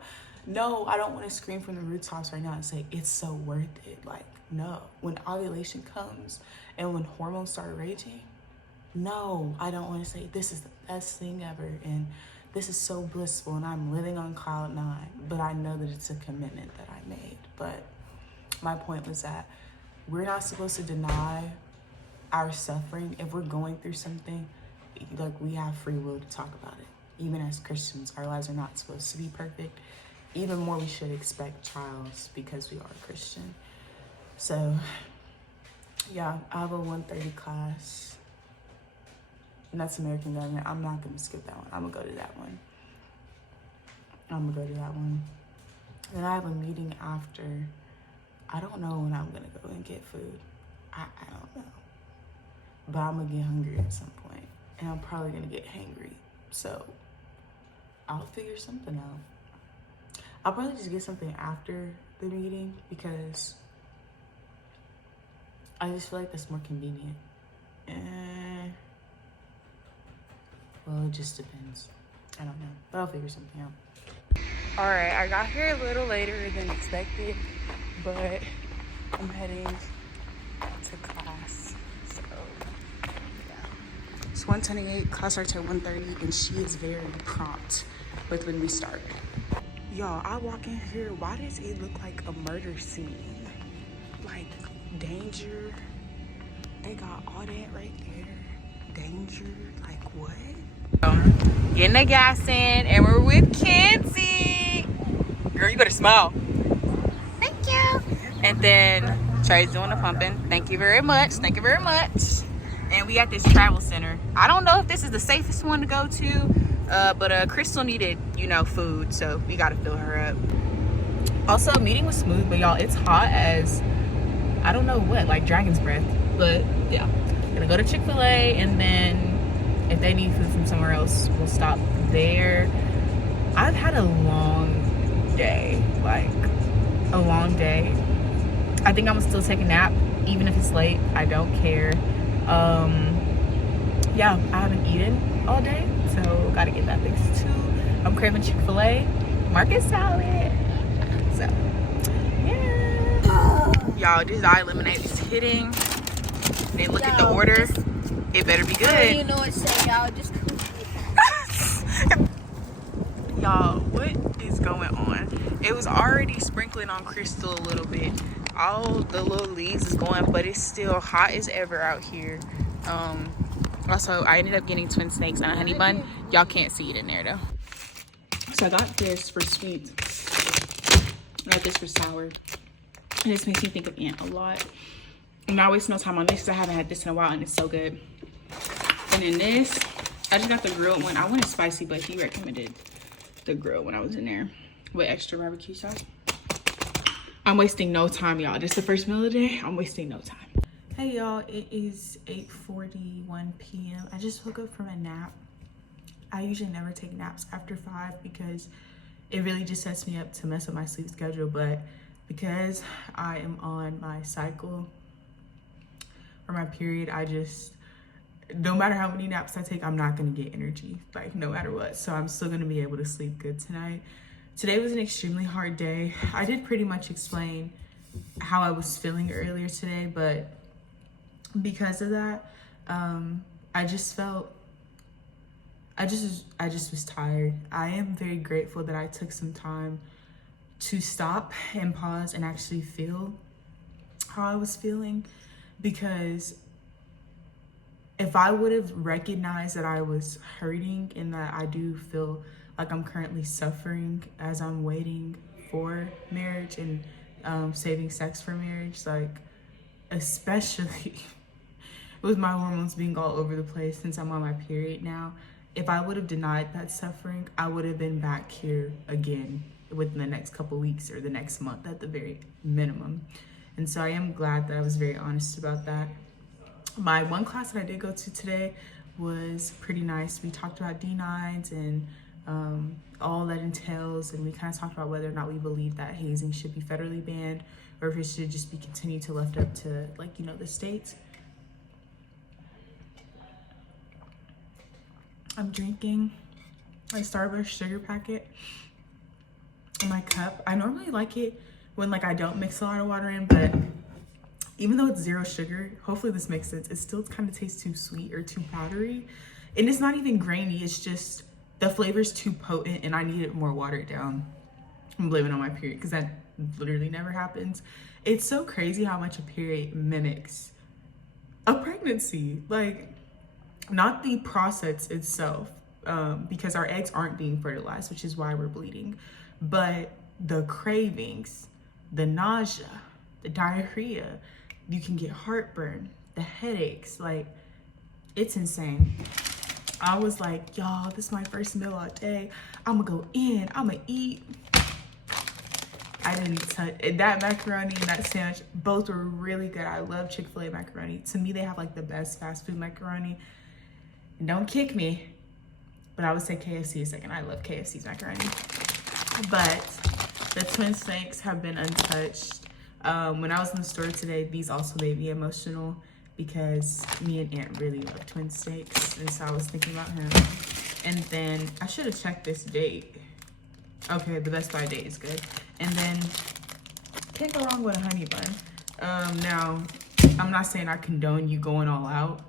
want to scream from the rooftops right now and say it's so worth it. Like, no. When ovulation comes and when hormones start raging, no, I don't want to say this is the best thing ever and this is so blissful and I'm living on cloud 9. But I know that it's a commitment that I made. But my point was that we're not supposed to deny our suffering. If we're going through something, like, we have free will to talk about it. Even as Christians, our lives are not supposed to be perfect. Even more, we should expect trials because we are a Christian. So, yeah, I have a 1:30 class. And that's American Government. I'm not going to skip that one. I'm going to go to that one. Then I have a meeting after. I don't know when I'm going to go and get food. I don't know. But I'm going to get hungry at some point. And I'm probably going to get hangry. So, I'll figure something out. I'll probably just get something after the meeting because I just feel like that's more convenient. Well, it just depends. I don't know, but I'll figure something out. All right, I got here a little later than expected, but I'm heading to class. So, yeah. It's 1:28, class starts at 1:30, and she is very prompt with when we start. Y'all, I walk in here, why does it look like a murder scene? Like, danger. They got all that right there. Danger, like what? getting the gas in, and we're with Kenzie. Girl, you better smile. Thank you. And then Trey's doing the pumping. Thank you very much. Thank you very much. And we at this travel center. I don't know if this is the safest one to go to, but Crystal needed, you know, food, so we gotta fill her up. Also, meeting was smooth, but y'all, it's hot as I don't know what, like dragon's breath. But yeah, gonna go to Chick-fil-A, and then if they need food from somewhere else, we'll stop there. I've had a long day, like a long day. I think I'm gonna still take a nap, even if it's late. I don't care. Yeah, I haven't eaten all day, so gotta get that fixed too. I'm craving Chick-fil-A market salad. So yeah, y'all, this eye lemonade is hitting. Then look at the order. It better be good. You know what say, y'all. Just y'all, what is going on? It was already sprinkling on Crystal a little bit. All the little leaves is going, but it's still hot as ever out here. Also, I ended up getting twin snakes and a honey bun. Y'all can't see it in there though. So I got this for sweet. I got this for sour. And this makes me think of Aunt a lot. I'm not wasting no time on this because I haven't had this in a while and it's so good. And then this, I just got the grilled one. I wanted spicy, but he recommended the grilled when I was in there with extra barbecue sauce. I'm wasting no time, y'all. This is the first meal of the day. I'm wasting no time. Hey, y'all. It is 8:41 p.m. I just woke up from a nap. I usually never take naps after 5 because it really just sets me up to mess up my sleep schedule. But because I am on my cycle or my period, I just, no matter how many naps I take, I'm not gonna get energy, like no matter what. So I'm still gonna be able to sleep good tonight. Today was an extremely hard day. I did pretty much explain how I was feeling earlier today, but because of that, I just was tired. I am very grateful that I took some time to stop and pause and actually feel how I was feeling, because if I would have recognized that I was hurting and that I do feel like I'm currently suffering as I'm waiting for marriage and saving sex for marriage, like especially with my hormones being all over the place since I'm on my period now, if I would have denied that suffering, I would have been back here again within the next couple weeks or the next month at the very minimum. And so I am glad that I was very honest about that. My one class that I did go to today was pretty nice. We talked about D9s and all that entails, and we kind of talked about whether or not we believe that hazing should be federally banned or if it should just be continued to left up to, like, you know, the states. I'm drinking a Starburst sugar packet in my cup. I normally like it when, like, I don't mix a lot of water in, but even though it's 0 sugar, hopefully this makes sense, it still kind of tastes too sweet or too powdery. And it's not even grainy, it's just the flavor's too potent and I need it more watered down. I'm blaming it on my period because that literally never happens. It's so crazy how much a period mimics a pregnancy. Like, not the process itself, because our eggs aren't being fertilized, which is why we're bleeding, but the cravings, the nausea, the diarrhea, you can get heartburn, the headaches, like, it's insane. I was like, y'all, this is my first meal all day. I'm gonna go in, I'm gonna eat. I didn't touch that macaroni and that sandwich. Both were really good. I love Chick-fil-A macaroni. To me, they have like the best fast food macaroni. And don't kick me, but I would say KFC is second. I love KFC's macaroni. But the twin snakes have been untouched. When I was in the store today, these also made me emotional because me and Aunt really love twin snakes. And so I was thinking about him. And then I should have checked this date. Okay, the Best Buy date is good. And then can't go wrong with a honey bun. Now, I'm not saying I condone you going all out,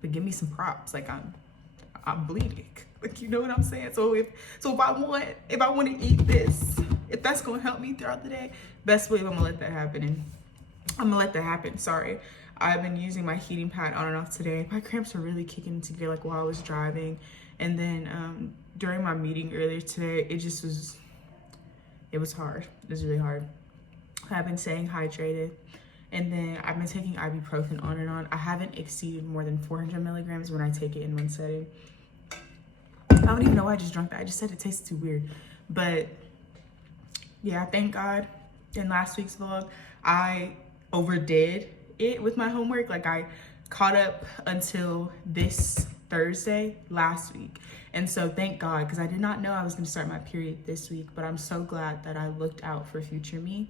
but give me some props. Like, I'm bleeding. Like, you know what I'm saying? So if I want to eat this, if that's gonna help me throughout the day, best believe I'm gonna let that happen. And I'm gonna let that happen. Sorry, I've been using my heating pad on and off today. My cramps are really kicking into gear, like while I was driving, And then during my meeting earlier today, it was hard. It was really hard. I've been staying hydrated. And then I've been taking ibuprofen on and on. I haven't exceeded more than 400 milligrams when I take it in one setting. I don't even know why I just drank that. I just said it tasted too weird. But yeah, thank God. In last week's vlog, I overdid it with my homework. Like I caught up until this Thursday last week. And so thank God, because I did not know I was going to start my period this week, but I'm so glad that I looked out for future me.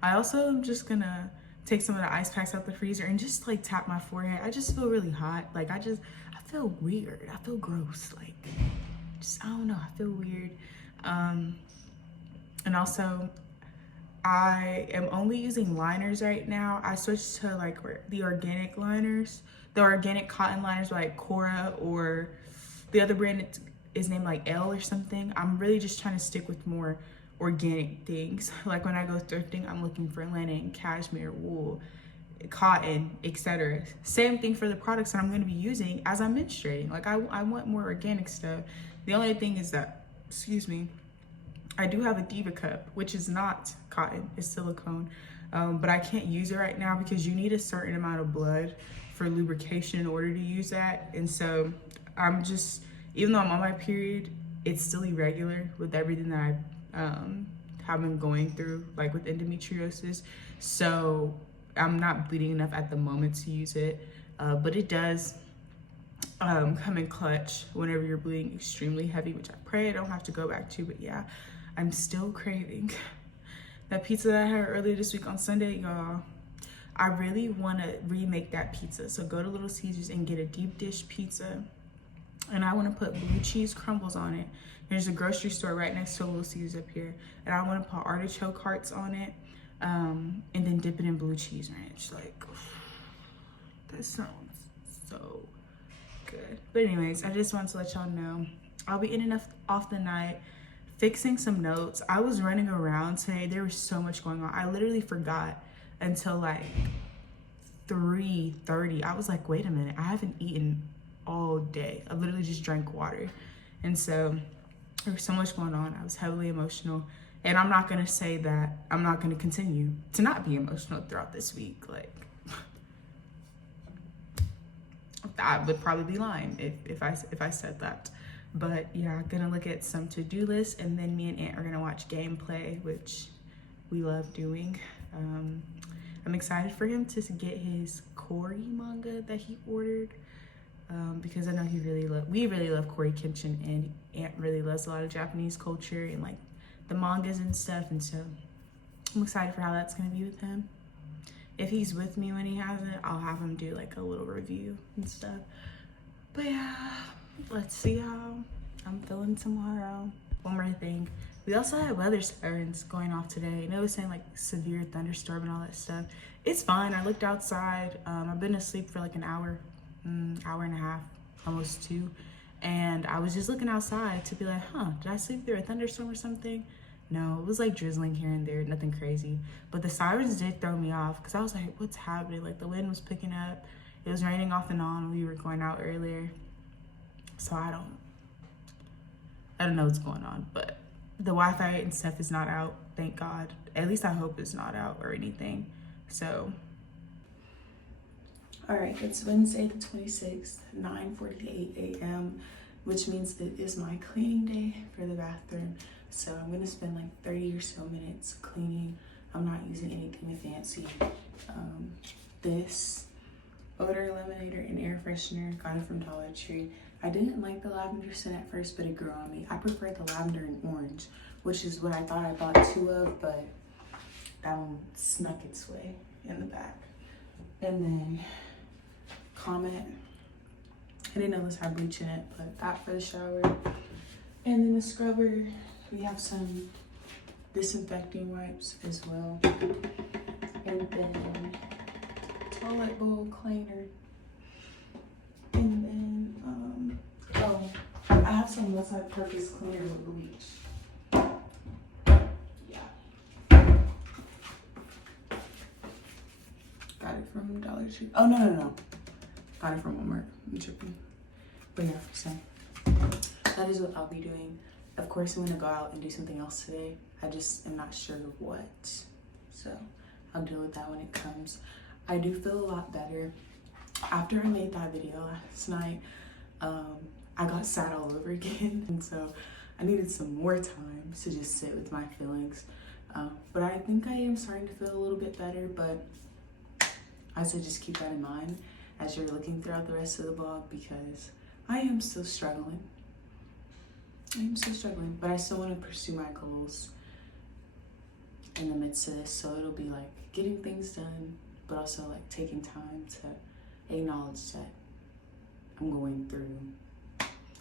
I also am just gonna take some of the ice packs out the freezer and just like tap my forehead. I just feel really hot. Like I feel weird. I feel gross. Like I don't know, I feel weird. And also I am only using liners right now. I switched to like the organic liners, the organic cotton liners like Cora, or the other brand is named like L or something. I'm really just trying to stick with more organic things. Like when I go thrifting, I'm looking for linen, cashmere, wool, cotton, etc. Same thing for the products that I'm going to be using as I'm menstruating. Like I want more organic stuff. The only thing is that, excuse me, I do have a Diva cup, which is not cotton, it's silicone, but I can't use it right now because you need a certain amount of blood for lubrication in order to use that. And so I'm just, even though I'm on my period, it's still irregular with everything that I have been going through, like with endometriosis. So I'm not bleeding enough at the moment to use it, but it does come in clutch whenever you're bleeding extremely heavy, which I pray I don't have to go back to. But yeah, I'm still craving that pizza that I had earlier this week on Sunday, y'all. I really want to remake that pizza. So go to Little Caesars and get a deep dish pizza, and I want to put blue cheese crumbles on it. There's a grocery store right next to Little Caesars up here, and I want to put artichoke hearts on it, and then dip it in blue cheese ranch. Like, that sounds so good. But anyways, I just wanted to let y'all know I'll be in and off the night, fixing some notes. I was running around today. There was so much going on. I literally forgot until like 3:30. I was like, wait a minute, I haven't eaten all day. I literally just drank water. And so there was so much going on. I was heavily emotional. And I'm not gonna say that I'm not gonna continue to not be emotional throughout this week. Like, I would probably be lying if I said that. But yeah, gonna look at some to-do lists, and then me and Aunt are gonna watch gameplay, which we love doing. I'm excited for him to get his Cory manga that he ordered, because I know we really love Cory Kenshin, and Aunt really loves a lot of Japanese culture and like the mangas and stuff, and so I'm excited for how that's gonna be with him. If he's with me when he has it, I'll have him do like a little review and stuff. But yeah, let's see how I'm feeling tomorrow. One more thing, we also had weather sirens going off today, and it was saying like severe thunderstorm and all that stuff. It's fine. I looked outside. I've been asleep for like an hour and a half, almost 2, and I was just looking outside to be like, did I sleep through a thunderstorm or something? No, it was like drizzling here and there, nothing crazy. But the sirens did throw me off, because I was like, what's happening? Like the wind was picking up, it was raining off and on. We were going out earlier, so I don't know what's going on. But the Wi-Fi and stuff is not out, thank God. At least I hope it's not out or anything. So all right, it's Wednesday the 26th, 9:48 a.m., which means that it is my cleaning day for the bathroom. So I'm gonna spend like 30 or so minutes cleaning. I'm not using anything fancy. This odor eliminator and air freshener, got it from Dollar Tree. I didn't like the lavender scent at first, but it grew on me. I prefer the lavender and orange, which is what I thought I bought 2 of, but that one snuck its way in the back. And then Comet, I didn't know this had bleach in it, but that for the shower. And then the scrubber, we have some disinfecting wipes as well. And then toilet bowl cleaner. And then, I have some multi-purpose cleaner with bleach. Yeah. Got it from Dollar Tree. Oh, no. Got it from Walmart. I'm tripping. But yeah, so that is what I'll be doing. Of course, I'm gonna go out and do something else today. I just am not sure what. So I'll deal with that when it comes. I do feel a lot better. After I made that video last night, I got sad all over again. And so I needed some more time to just sit with my feelings. But I think I am starting to feel a little bit better, but I should just keep that in mind as you're looking throughout the rest of the vlog, because I am still struggling. But I still want to pursue my goals in the midst of this. So it'll be like getting things done, but also like taking time to acknowledge that I'm going through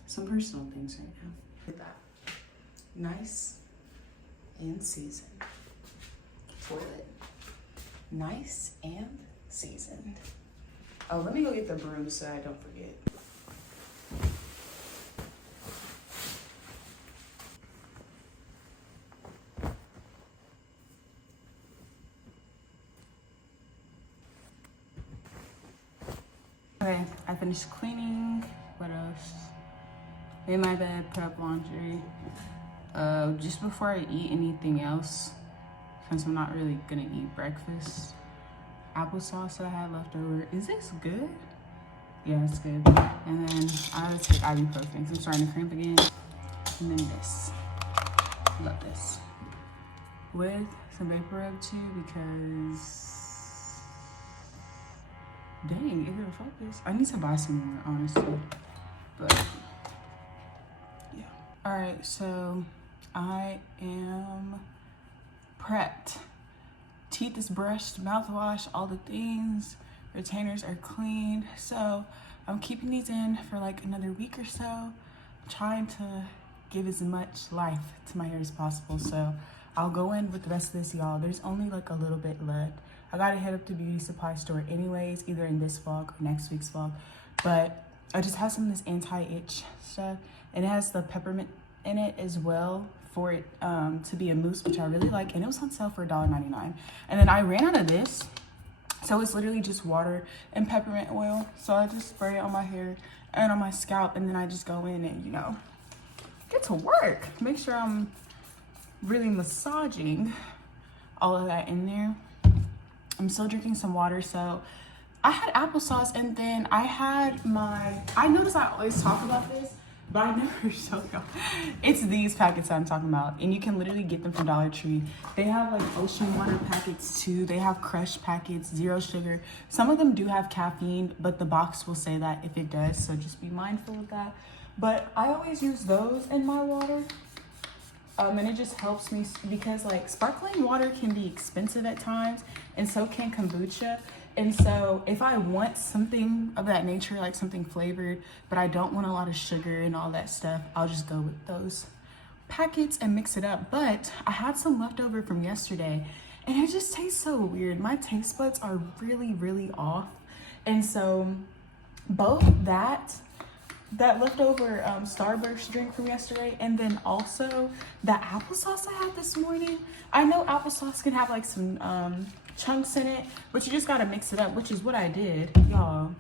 some personal things right now. Look at that. Nice and seasoned. Toilet. Nice and seasoned. Oh, let me go get the broom so I don't forget. Okay, I finished cleaning. What else? Made my bed, put up laundry. Just before I eat anything else, since I'm not really gonna eat breakfast, applesauce I had left over. Is this good? Yeah, it's good. And then I had to take ibuprofen because I'm starting to cramp again. And then this. Love this. With some vapor rub too, because dang, it didn't focus. I need to buy some more, honestly. But yeah. Alright, so I am prepped. Teeth is brushed, mouthwash, all the things. Retainers are cleaned. So I'm keeping these in for like another week or so. I'm trying to give as much life to my hair as possible. So I'll go in with the rest of this, y'all. There's only like a little bit left. I gotta head up to beauty supply store anyways, either in this vlog or next week's vlog. But I just have some of this anti-itch stuff, and it has the peppermint in it as well for it to be a mousse, which I really like, and it was on sale for $1.99. And then I ran out of this, so it's literally just water and peppermint oil. So I just spray it on my hair and on my scalp, and then I just go in and, you know, get to work. Make sure I'm really massaging all of that in there. I'm still drinking some water. So I had applesauce, and then I had I notice I always talk about this, but I never show y'all. It's these packets that I'm talking about, and you can literally get them from Dollar Tree. They have like ocean water packets too. They have crushed packets, 0 sugar. Some of them do have caffeine, but the box will say that if it does, so just be mindful of that. But I always use those in my water. And it just helps me because like sparkling water can be expensive at times, and so can kombucha. And so if I want something of that nature, like something flavored, but I don't want a lot of sugar and all that stuff, I'll just go with those packets and mix it up. But I had some leftover from yesterday, and it just tastes so weird. My taste buds are really, really off. And so both that leftover Starburst drink from yesterday, and then also the applesauce I had this morning. I know applesauce can have like some chunks in it, but you just gotta mix it up, which is what I did, y'all.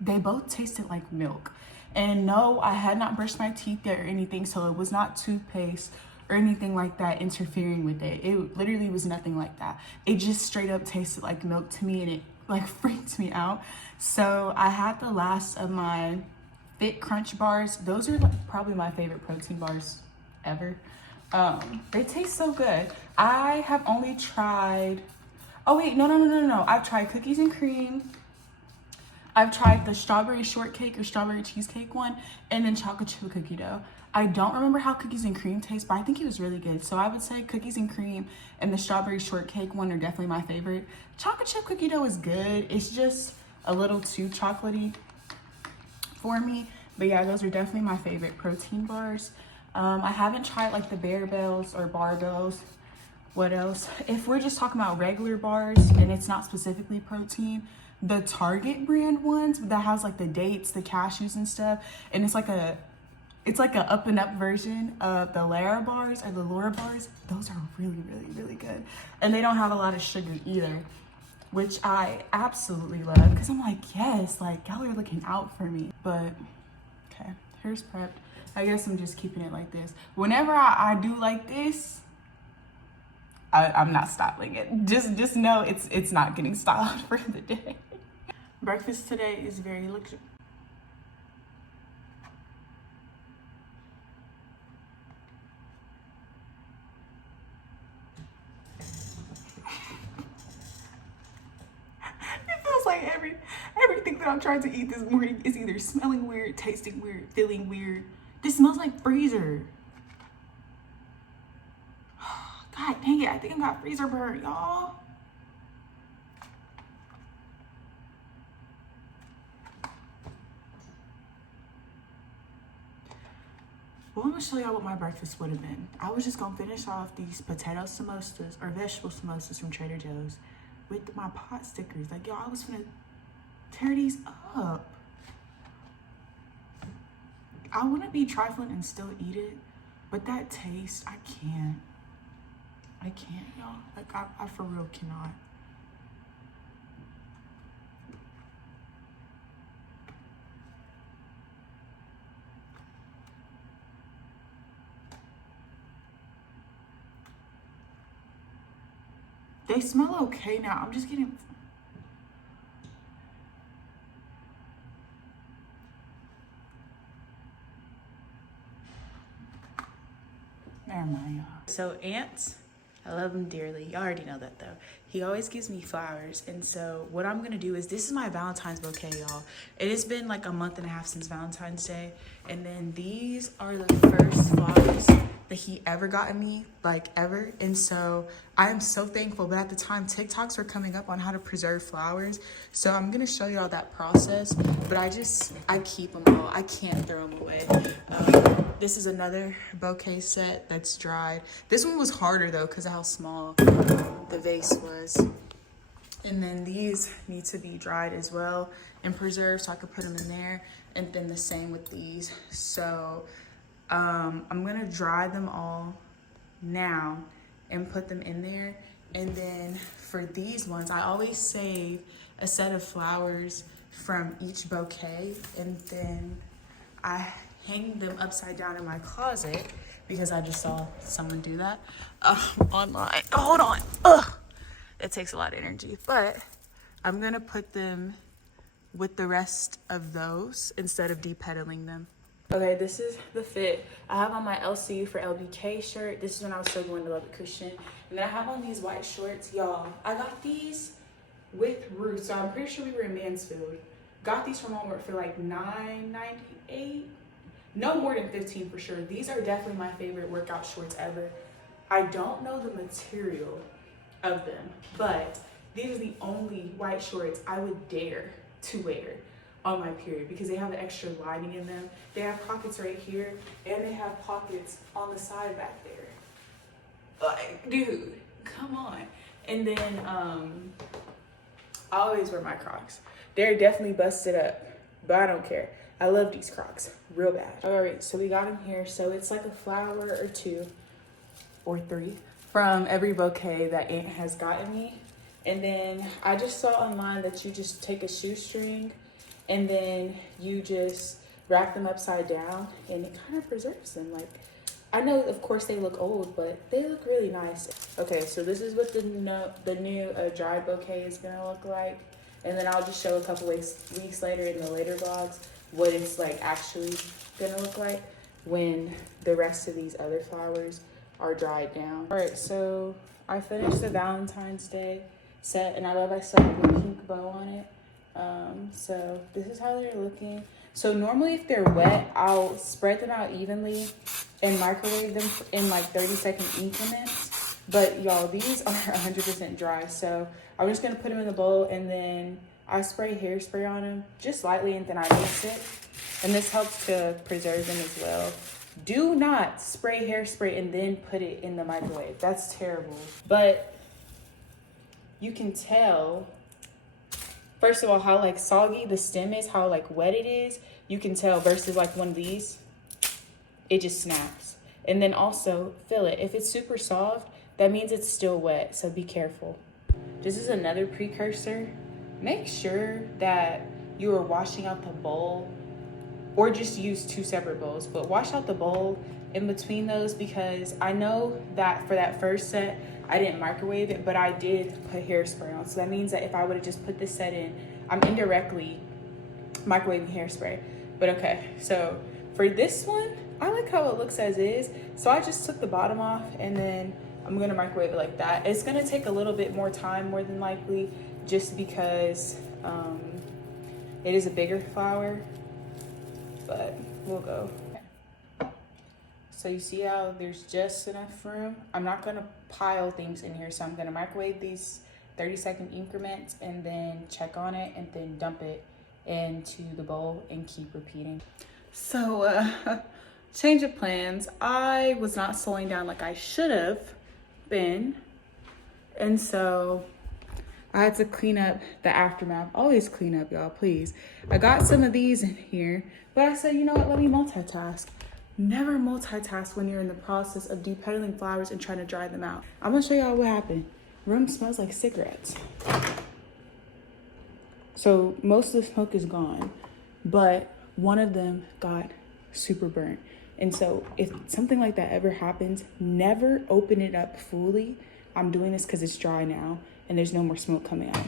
They both tasted like milk. And no, I had not brushed my teeth yet or anything, so it was not toothpaste or anything like that interfering with it. It literally was nothing like that. It just straight up tasted like milk to me, and it like freaked me out. So I had the last of my Fit Crunch bars. Those are like probably my favorite protein bars ever. They taste so good. I have only tried, oh wait, no. I've tried cookies and cream. I've tried the strawberry shortcake or strawberry cheesecake one, and then chocolate chip cookie dough. I don't remember how cookies and cream taste, but I think it was really good. So I would say cookies and cream and the strawberry shortcake one are definitely my favorite. Chocolate chip cookie dough is good. It's just a little too chocolatey for me. But yeah, those are definitely my favorite protein bars. I haven't tried like the Barbells or Barbells. What else? If we're just talking about regular bars and it's not specifically protein, the Target brand ones that has like the dates, the cashews and stuff, and it's like a up and up version of the Lara bars or the Laura bars. Those are really, really, really good. And they don't have a lot of sugar either, which I absolutely love, because I'm like, yes, like y'all are looking out for me. But okay, Hair's prepped. I guess I'm just keeping it like this. Whenever I do like this, I'm not styling it. Just know it's not getting styled for the day. Breakfast today is very luxurious. It feels like everything that I'm trying to eat this morning is either smelling weird, tasting weird, feeling weird. This smells like freezer. God dang it, I think I got freezer burn, y'all. Well, I'm gonna show y'all what my breakfast would have been. I was just gonna finish off these potato samosas or vegetable samosas from Trader Joe's with my pot stickers. Like, y'all, I was gonna tear these up. I wanna be trifling and still eat it, but that taste, I can't, y'all. Like, I for real cannot. They smell okay now. I'm just getting... Never mind, y'all. So Ants, I love him dearly. You already know that though. He always gives me flowers. And so what I'm gonna do is, this is my Valentine's bouquet, y'all. It has been like a month and a half since Valentine's Day. And then these are the first flowers that he ever gotten me, like ever. And so I am so thankful. But at the time, TikToks were coming up on how to preserve flowers. So I'm gonna show y'all that process. But I keep them all. I can't throw them away. This is another bouquet set that's dried. This one was harder though because of how small the vase was. And then these need to be dried as well and preserved so I could put them in there. And then the same with these. So I'm gonna dry them all now and put them in there. And then for these ones, I always save a set of flowers from each bouquet, and then I hang them upside down in my closet because I just saw someone do that online. Oh, hold on. Ugh. It takes a lot of energy, but I'm gonna put them with the rest of those instead of de-pedaling them. Okay, this is the fit. I have on my LCU for LBK shirt. This is when I was still going to Lubbock Christian. And then I have on these white shorts. Y'all, I got these with Ruth, so I'm pretty sure we were in Mansfield. Got these from Walmart for like $9.98. No more than $15 for sure. These are definitely my favorite workout shorts ever. I don't know the material of them, but these are the only white shorts I would dare to wear on my period because they have an extra lining in them. They have pockets right here and they have pockets on the side back there. Like, dude, come on. And then I always wear my Crocs. They're definitely busted up, but I don't care. I love these Crocs real bad. All right, so we got them here. So it's like a flower or two or three from every bouquet that Aunt has gotten me. And then I just saw online that you just take a shoestring and then you just wrap them upside down and it kind of preserves them. Like, I know of course they look old, but they look really nice. Okay, so this is what the new dried bouquet is gonna look like. And then I'll just show a couple weeks later in the later vlogs what it's like actually gonna look like when the rest of these other flowers are dried down. All right, so I finished the Valentine's Day set and I love I stuck a pink bow on it. So this is how they're looking. So normally if they're wet, I'll spread them out evenly and microwave them in like 30-second increments. But y'all, these are 100% dry. So I'm just gonna put them in the bowl and then I spray hairspray on them just lightly and then I mix it. And this helps to preserve them as well. Do not spray hairspray and then put it in the microwave. That's terrible. But you can tell, first of all, how like soggy the stem is, how like wet it is. You can tell versus like one of these, it just snaps. And then also feel it. If it's super soft, that means it's still wet. So be careful. This is another precursor. Make sure that you are washing out the bowl or just use 2 separate bowls. But wash out the bowl in between those, because I know that for that first set, I didn't microwave it, but I did put hairspray on. So that means that if I would have just put this set in, I'm indirectly microwaving hairspray. But okay, so for this one, I like how it looks as is. So I just took the bottom off, and then I'm gonna microwave it like that. It's gonna take a little bit more time, more than likely, just because it is a bigger flour, but we'll go. So you see how there's just enough room? I'm not gonna pile things in here, so I'm gonna microwave these 30-second increments and then check on it and then dump it into the bowl and keep repeating. So change of plans. I was not slowing down like I should have been, and so I had to clean up the aftermath. Always clean up, y'all, please. I got some of these in here, but I said, you know what, let me multitask. Never multitask when you're in the process of depedaling flowers and trying to dry them out. I'm gonna show y'all what happened. Room smells like cigarettes. So most of the smoke is gone, but one of them got super burnt. And so if something like that ever happens, never open it up fully. I'm doing this because it's dry now and there's no more smoke coming out.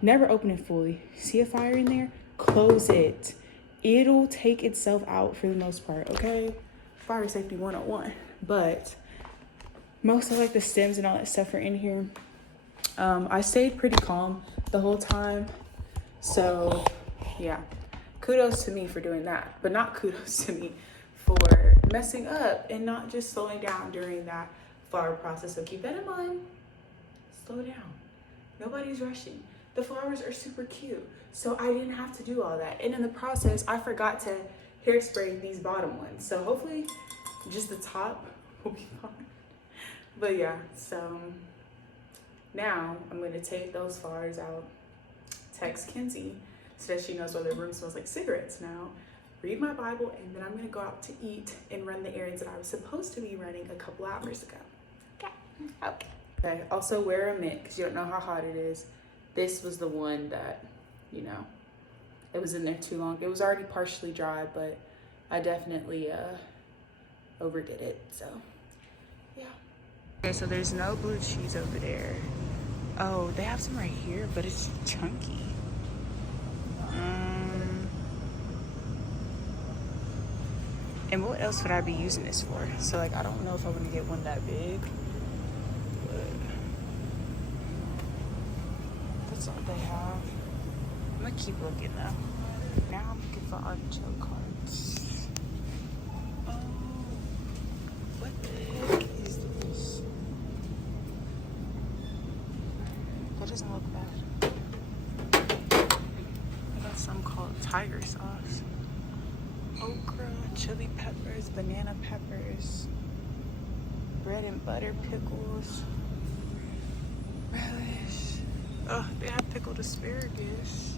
Never open it fully. See a fire in there? Close it. It'll take itself out for the most part, okay? Fire safety 101. But most of like the stems and all that stuff are in here. I stayed pretty calm the whole time. So yeah, kudos to me for doing that, but not kudos to me for messing up and not just slowing down during that flower process. So keep that in mind. Slow down. Nobody's rushing. The flowers are super cute, so I didn't have to do all that. And in the process, I forgot to hairspray these bottom ones. So hopefully just the top will be fine. But yeah, so now I'm gonna take those flowers out, text Kenzie so that she knows why the room smells like cigarettes now, read my Bible, and then I'm gonna go out to eat and run the errands that I was supposed to be running a couple hours ago. Okay, also wear a mitt because you don't know how hot it is. This was the one that, you know, it was in there too long. It was already partially dry, but I definitely overdid it, so yeah. Okay, so there's no blue cheese over there. Oh, they have some right here, but it's chunky. And what else would I be using this for? So like, I don't know if I'm gonna get one that big, but that's all they have. I'm gonna keep looking though. Now I'm looking for artichoke hearts. Oh, what the heck is this? That doesn't look bad. I got some called tiger sauce. Okra, chili peppers, banana peppers, bread and butter pickles, relish. Oh, they have pickled asparagus,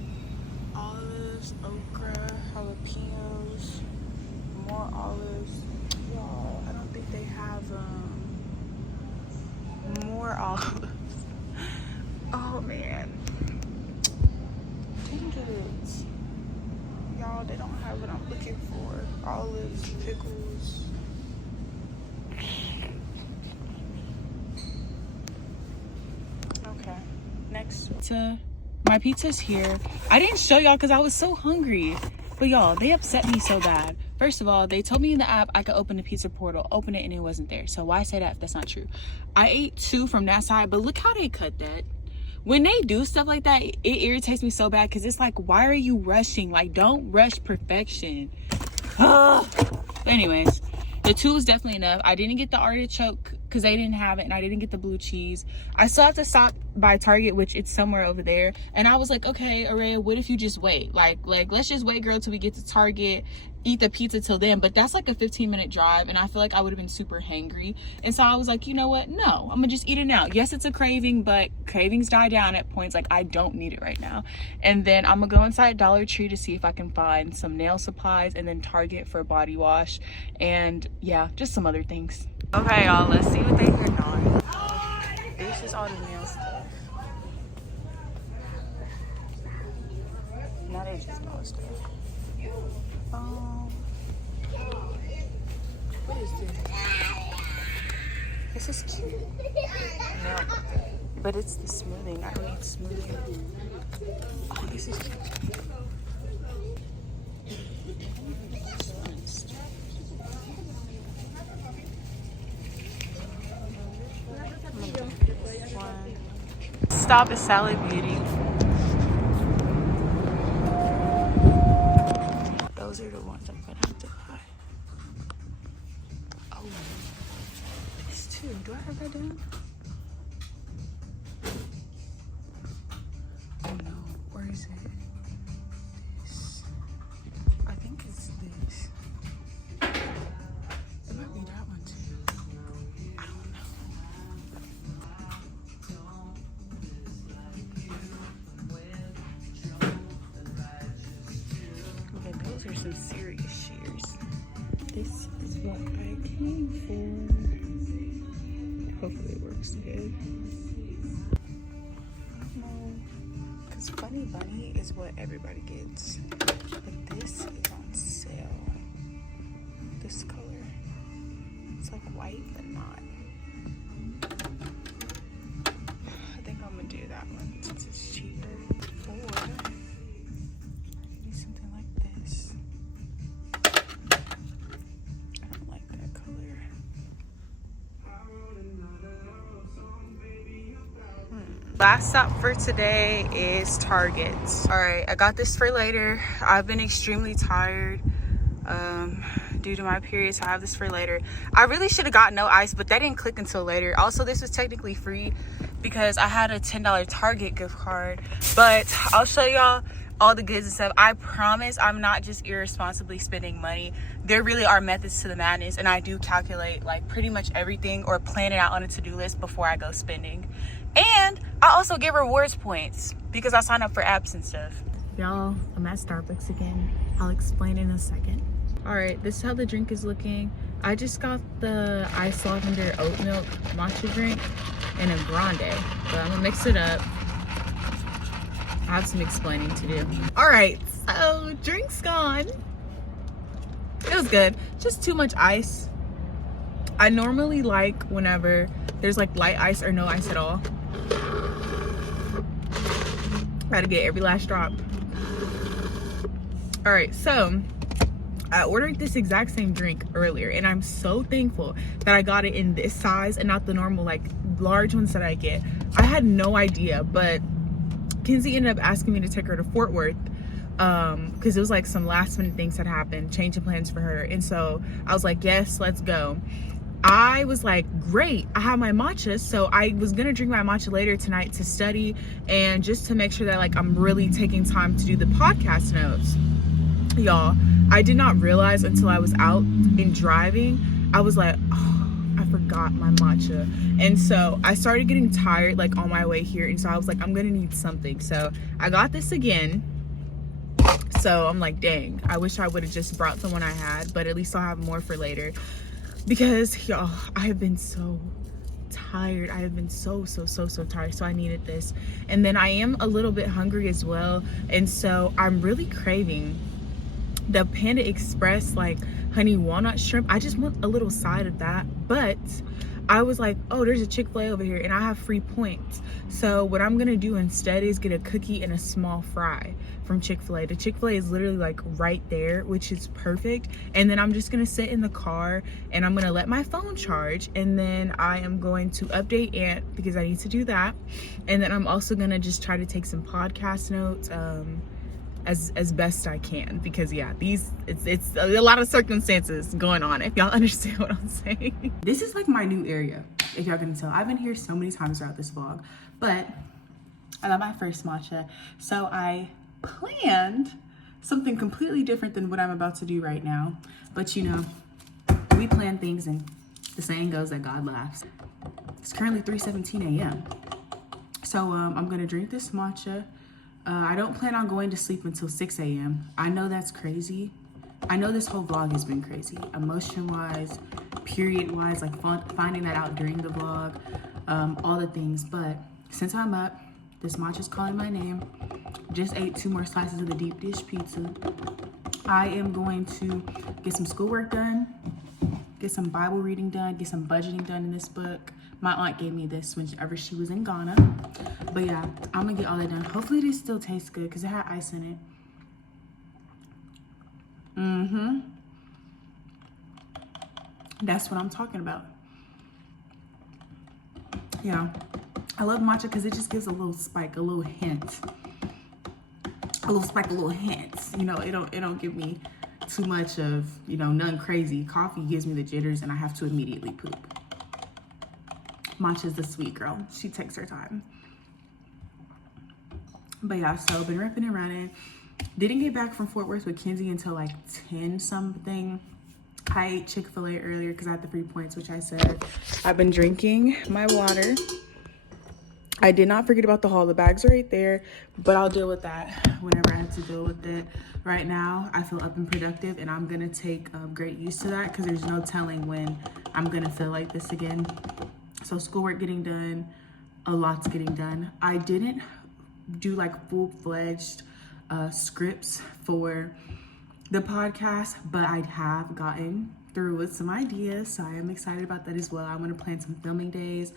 olives, okra, jalapenos, more olives. Y'all, I don't think they have more olives. Oh man, dang it. Y'all, they don't have what I'm looking for. Olives, pickles. Okay, next. My pizza's here. I didn't show y'all because I was so hungry. But y'all, they upset me so bad. First of all, they told me in the app I could open the pizza portal, open it, and it wasn't there. So why say that if that's not true? I ate 2 from that side, but look how they cut that. When they do stuff like that, it irritates me so bad because it's like, why are you rushing? Like, don't rush perfection. But anyways, the 2 is definitely enough. I didn't get the artichoke because they didn't have it, and I didn't get the blue cheese. I still have to stop by Target, which it's somewhere over there. And I was like, okay, Araya, what if you just wait? Like let's just wait, girl, till we get to Target, eat the pizza till then. But that's like a 15-minute drive, and I feel like I would have been super hangry. And so I was like, you know what? No, I'm gonna just eat it now. Yes, it's a craving, but cravings die down at points. Like, I don't need it right now. And then I'm gonna go inside Dollar Tree to see if I can find some nail supplies, and then Target for body wash, and yeah, just some other things. Okay, y'all, let's see what they here on. This is all the nail stuff. Now they just nail stuff. What is this? This is cute. No, but it's the smoothing. I don't need smoothing. Oh, this is cute. Stop at Salad Beauty. Those are the ones I'm gonna have to buy. Oh, this too. Do I have that down? Oh no, where is it? This. I think it's this. It might be that one too. I don't know. Okay, those are some serious shears. This is what I came for. Hopefully it works good. No, because Funny Bunny is what everybody gets. But this is on sale. This color. It's like white, but not. I think I'm gonna do that one since it's cheaper. Or maybe something like this. I don't like that color. Last stop for today is Target. All right, I got this for later. I've been extremely tired due to my period, so I have this for later. I really should have got no ice, but that didn't click until later. Also, this was technically free because I had a $10 Target gift card, but I'll show y'all all the goods and stuff. I promise I'm not just irresponsibly spending money. There really are methods to the madness, and I do calculate like pretty much everything or plan it out on a to-do list before I go spending. And I also get rewards points because I sign up for apps and stuff. Y'all, I'm at Starbucks again. I'll explain in a second. All right, this is how the drink is looking. I just got the iced lavender oat milk matcha drink in a grande, but I'm gonna mix it up. I have some explaining to do. All right, so drink's gone. It was good, just too much ice. I normally like whenever there's like light ice or no ice at all. Gotta get every last drop. All right, so I ordered this exact same drink earlier, and I'm so thankful that I got it in this size and not the normal like large ones that I get. I had no idea, but Kenzie ended up asking me to take her to Fort Worth because it was like some last minute things had happened, changing plans for her, and so I was like, yes, let's go. I was like, great, I have my matcha, so I was gonna drink my matcha later tonight to study and just to make sure that like I'm really taking time to do the podcast notes. Y'all, I did not realize until I was out and driving, I was like, oh, I forgot my matcha. And so I started getting tired like on my way here, and so I was like, I'm gonna need something. So I got this again. So I'm like, dang, I wish I would have just brought the one I had, but at least I'll have more for later. Because y'all, I have been so tired. I have been so tired, so I needed this. And then I am a little bit hungry as well, and so I'm really craving the Panda Express like honey walnut shrimp. I just want a little side of that, but I was like, oh, there's a Chick-fil-A over here and I have free points. So what I'm gonna do instead is get a cookie and a small fry from Chick-fil-A. The Chick-fil-A is literally like right there, which is perfect. And then I'm just gonna sit in the car and I'm gonna let my phone charge, and then I am going to update Aunt because I need to do that. And then I'm also gonna just try to take some podcast notes as best I can, because yeah, it's a lot of circumstances going on, if y'all understand what I'm saying. This is like my new area, if y'all can tell. I've been here so many times throughout this vlog, but I got my first matcha, so I planned something completely different than what I'm about to do right now. But you know, we plan things, and the saying goes that God laughs. It's currently 3:17 a.m. So I'm gonna drink this matcha. I don't plan on going to sleep until 6 a.m. I know that's crazy. I know this whole vlog has been crazy, emotion-wise, period-wise, like finding that out during the vlog, all the things. But since I'm up, this matcha's calling my name. Just ate 2 more slices of the deep dish pizza. I am going to get some schoolwork done, get some Bible reading done, get some budgeting done in this book. My aunt gave me this whenever she was in Ghana. But yeah, I'm gonna get all that done. Hopefully this still tastes good because it had ice in it. That's what I'm talking about. Yeah, I love matcha because it just gives a little spike, a little hint. A little spike, a little hint. You know, it don't give me too much of, you know, nothing crazy. Coffee gives me the jitters and I have to immediately poop. Matcha's the sweet girl. She takes her time. But yeah, so been ripping and running. Didn't get back from Fort Worth with Kenzie until like 10 something. I ate Chick-fil-A earlier because I had the free points, which I said. I've been drinking my water. I did not forget about the haul. The bags are right there, but I'll deal with that whenever I have to deal with it. Right now, I feel up and productive, and I'm gonna take great use to that because there's no telling when I'm gonna feel like this again. So schoolwork getting done, a lot's getting done. I didn't do like full-fledged scripts for the podcast, but I have gotten through with some ideas, so I am excited about that as well. I want to plan some filming days.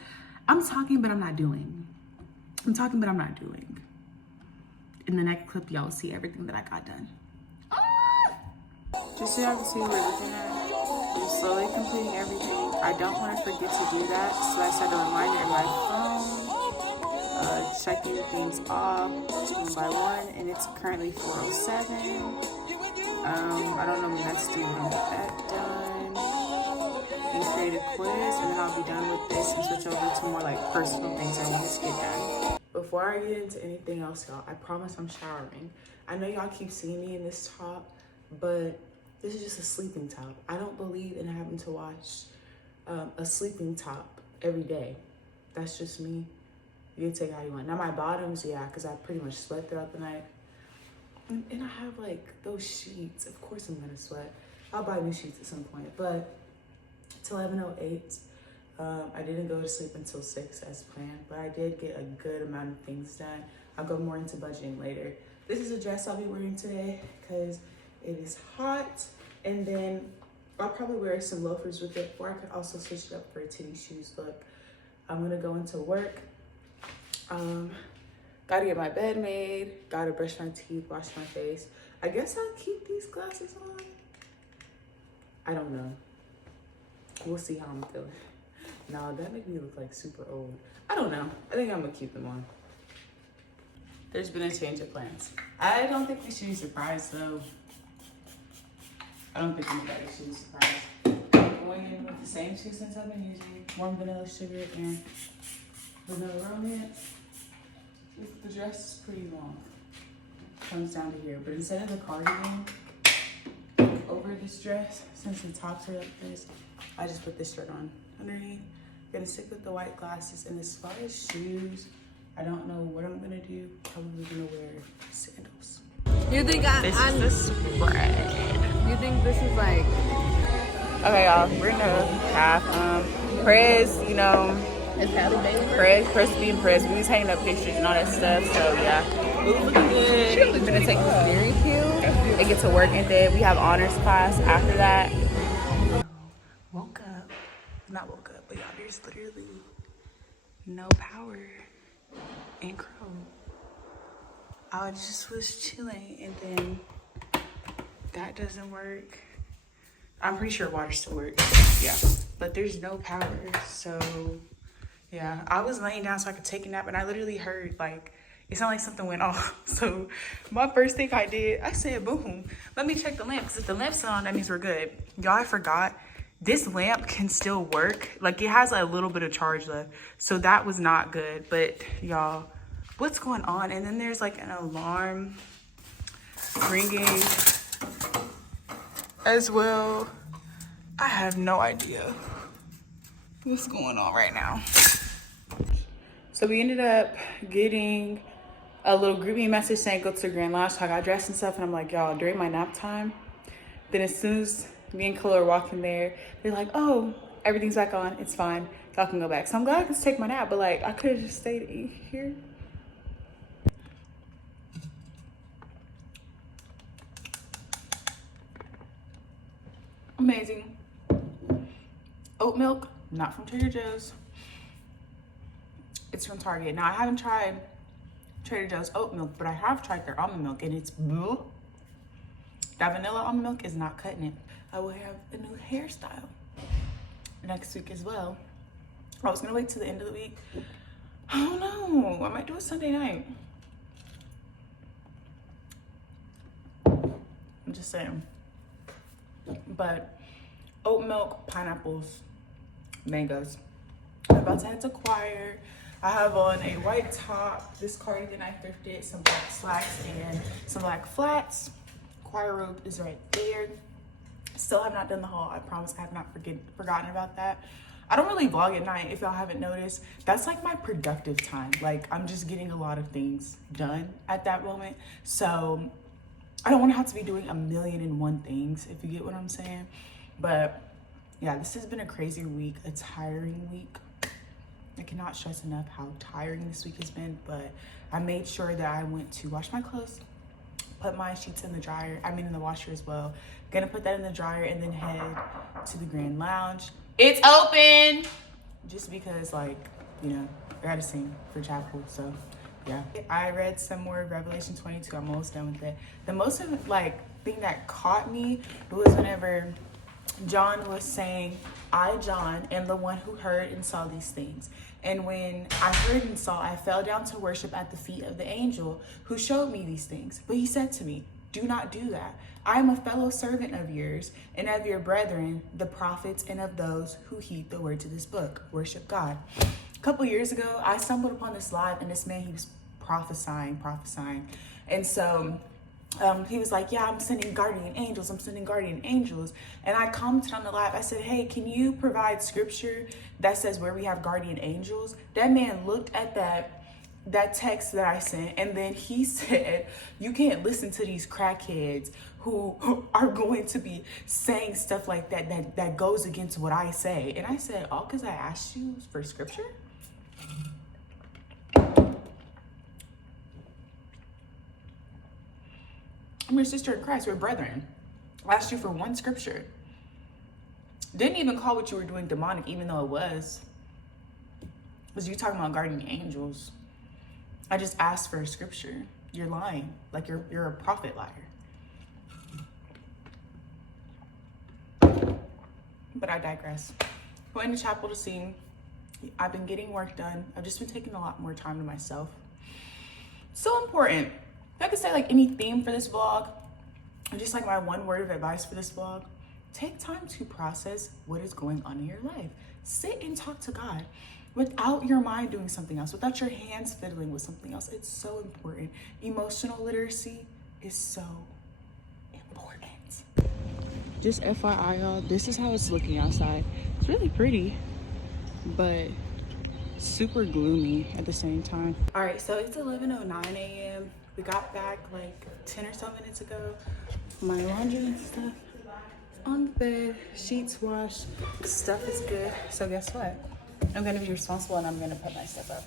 I'm talking, but I'm not doing. I'm talking, but I'm not doing. In the next clip, y'all will see everything that I got done. Just so y'all can see what we're looking at, we're slowly completing everything. I don't want to forget to do that, so I set a reminder in my phone. Checking things off one by one, and it's currently 4:07. I don't know when that's due, but I'll get that done and create a quiz, and then I'll be done with this and switch over to more like personal things I wanted to get done. Before I get into anything else, y'all, I promise I'm showering. I know y'all keep seeing me in this top, but this is just a sleeping top. I don't believe in having to wash a sleeping top every day. That's just me. You can take it how you want. Now my bottoms, yeah, because I pretty much sweat throughout the night. And I have like those sheets. Of course I'm gonna sweat. I'll buy new sheets at some point. But it's 11:08. I didn't go to sleep until 6 as planned, but I did get a good amount of things done. I'll go more into budgeting later. This is a dress I'll be wearing today because it is hot. And then I'll probably wear some loafers with it, or I could also switch it up for a titty shoes look. I'm gonna go into work. Gotta get my bed made, gotta brush my teeth, wash my face. I guess I'll keep these glasses on. I don't know. We'll see how I'm feeling. No, that made me look like super old. I don't know. I think I'm gonna keep them on. There's been a change of plans. I don't think we should be surprised though. I don't think anybody should be surprised. I'm going in with the same 2 cents I've been using. Warm vanilla sugar and vanilla romance. The dress is pretty long. Comes down to here, but instead of the cardigan over this dress, since the tops are like this, I just put this shirt on underneath. Gonna stick with the white glasses, and as far as shoes, I don't know what I'm gonna do. Probably gonna wear sandals. You think This is the spread. You think this is like? Okay, y'all, we're gonna have Prez, you know. Prez being Prez. We was hanging up pictures and all that stuff, so yeah. It was looking good. We're gonna take this very cute and get to work, and then we have honors class after that. Woke up. Not woke up, but y'all, there's literally no power in Crow. I just was chilling, and then that doesn't work. I'm pretty sure water still works. Yeah, but there's no power, so yeah. I was laying down so I could take a nap, and I literally heard like it sounded like something went off. So my first thing I did, I said, boom, let me check the lamp, because if the lamp's on, that means we're good. Y'all, I forgot, this lamp can still work. Like, it has a little bit of charge left, so that was not good. But y'all, what's going on? And then there's like an alarm ringing as well. I have no idea what's going on right now. So we ended up getting a little groupie message saying go to the Grand Lounge. So I got dressed and stuff, and I'm like, y'all, during my nap time, then as soon as me and Khalil are walking there, they're like, oh, everything's back on, it's fine, y'all can go back. So I'm glad I could take my nap, but like I could have just stayed in here. amazing. Oat milk, not from Trader Joe's. It's from Target. Now, I haven't tried Trader Joe's oat milk, but I have tried their almond milk, and it's blue. That vanilla almond milk is not cutting it. I will have a new hairstyle next week as well. I was gonna wait till the end of the week. I don't know. I might do it Sunday night. I'm just saying. But oat milk, pineapples, mangoes. I'm about to head to choir. I have on a white top, this cardigan I thrifted, some black slacks and some black flats. Choir robe is right there. Still have not done the haul. I promise I have not forgotten about that. I don't really vlog at night, if y'all haven't noticed. That's like my productive time. Like, I'm just getting a lot of things done at that moment. So I don't want to have to be doing 1,000,001 things, if you get what I'm saying. But yeah, this has been a crazy week, a tiring week. I cannot stress enough how tiring this week has been, but I made sure that I went to wash my clothes, put my sheets in the dryer, in the washer as well. Gonna put that in the dryer and then head to the Grand Lounge. It's open! Just because, like, you know, I gotta sing for chapel, so yeah. I read some more Revelation 22, I'm almost done with it. The most, thing that caught me was whenever John was saying, I, John, am the one who heard and saw these things. And when I heard and saw, I fell down to worship at the feet of the angel who showed me these things. But he said to me, do not do that. I am a fellow servant of yours and of your brethren, the prophets, and of those who heed the words of this book. Worship God. A couple years ago, I stumbled upon this live, and this man, he was prophesying. And so he was like, yeah, I'm sending guardian angels. And I commented on the live. I said, hey, can you provide scripture that says where we have guardian angels? That man looked at that text that I sent, and then he said, you can't listen to these crackheads who are going to be saying stuff like that goes against what I say. And I said, all because I asked you for scripture? I'm your sister in Christ, we're brethren. I asked you for one scripture. Didn't even call what you were doing demonic, even though it was. Was you talking about guardian angels? I just asked for a scripture. You're lying. Like you're a prophet liar. But I digress. Going to chapel to sing. I've been getting work done. I've just been taking a lot more time to myself. So important. If I could say any theme for this vlog, or just my one word of advice for this vlog, take time to process what is going on in your life. Sit and talk to God without your mind doing something else, without your hands fiddling with something else. It's so important. Emotional literacy is so important. Just FYI, y'all, this is how it's looking outside. It's really pretty, but super gloomy at the same time. All right, so it's 11:09 a.m. We got back 10 or so minutes ago. My laundry and stuff on the bed, sheets washed, stuff is good. So guess what? I'm gonna be responsible and I'm gonna put my stuff up.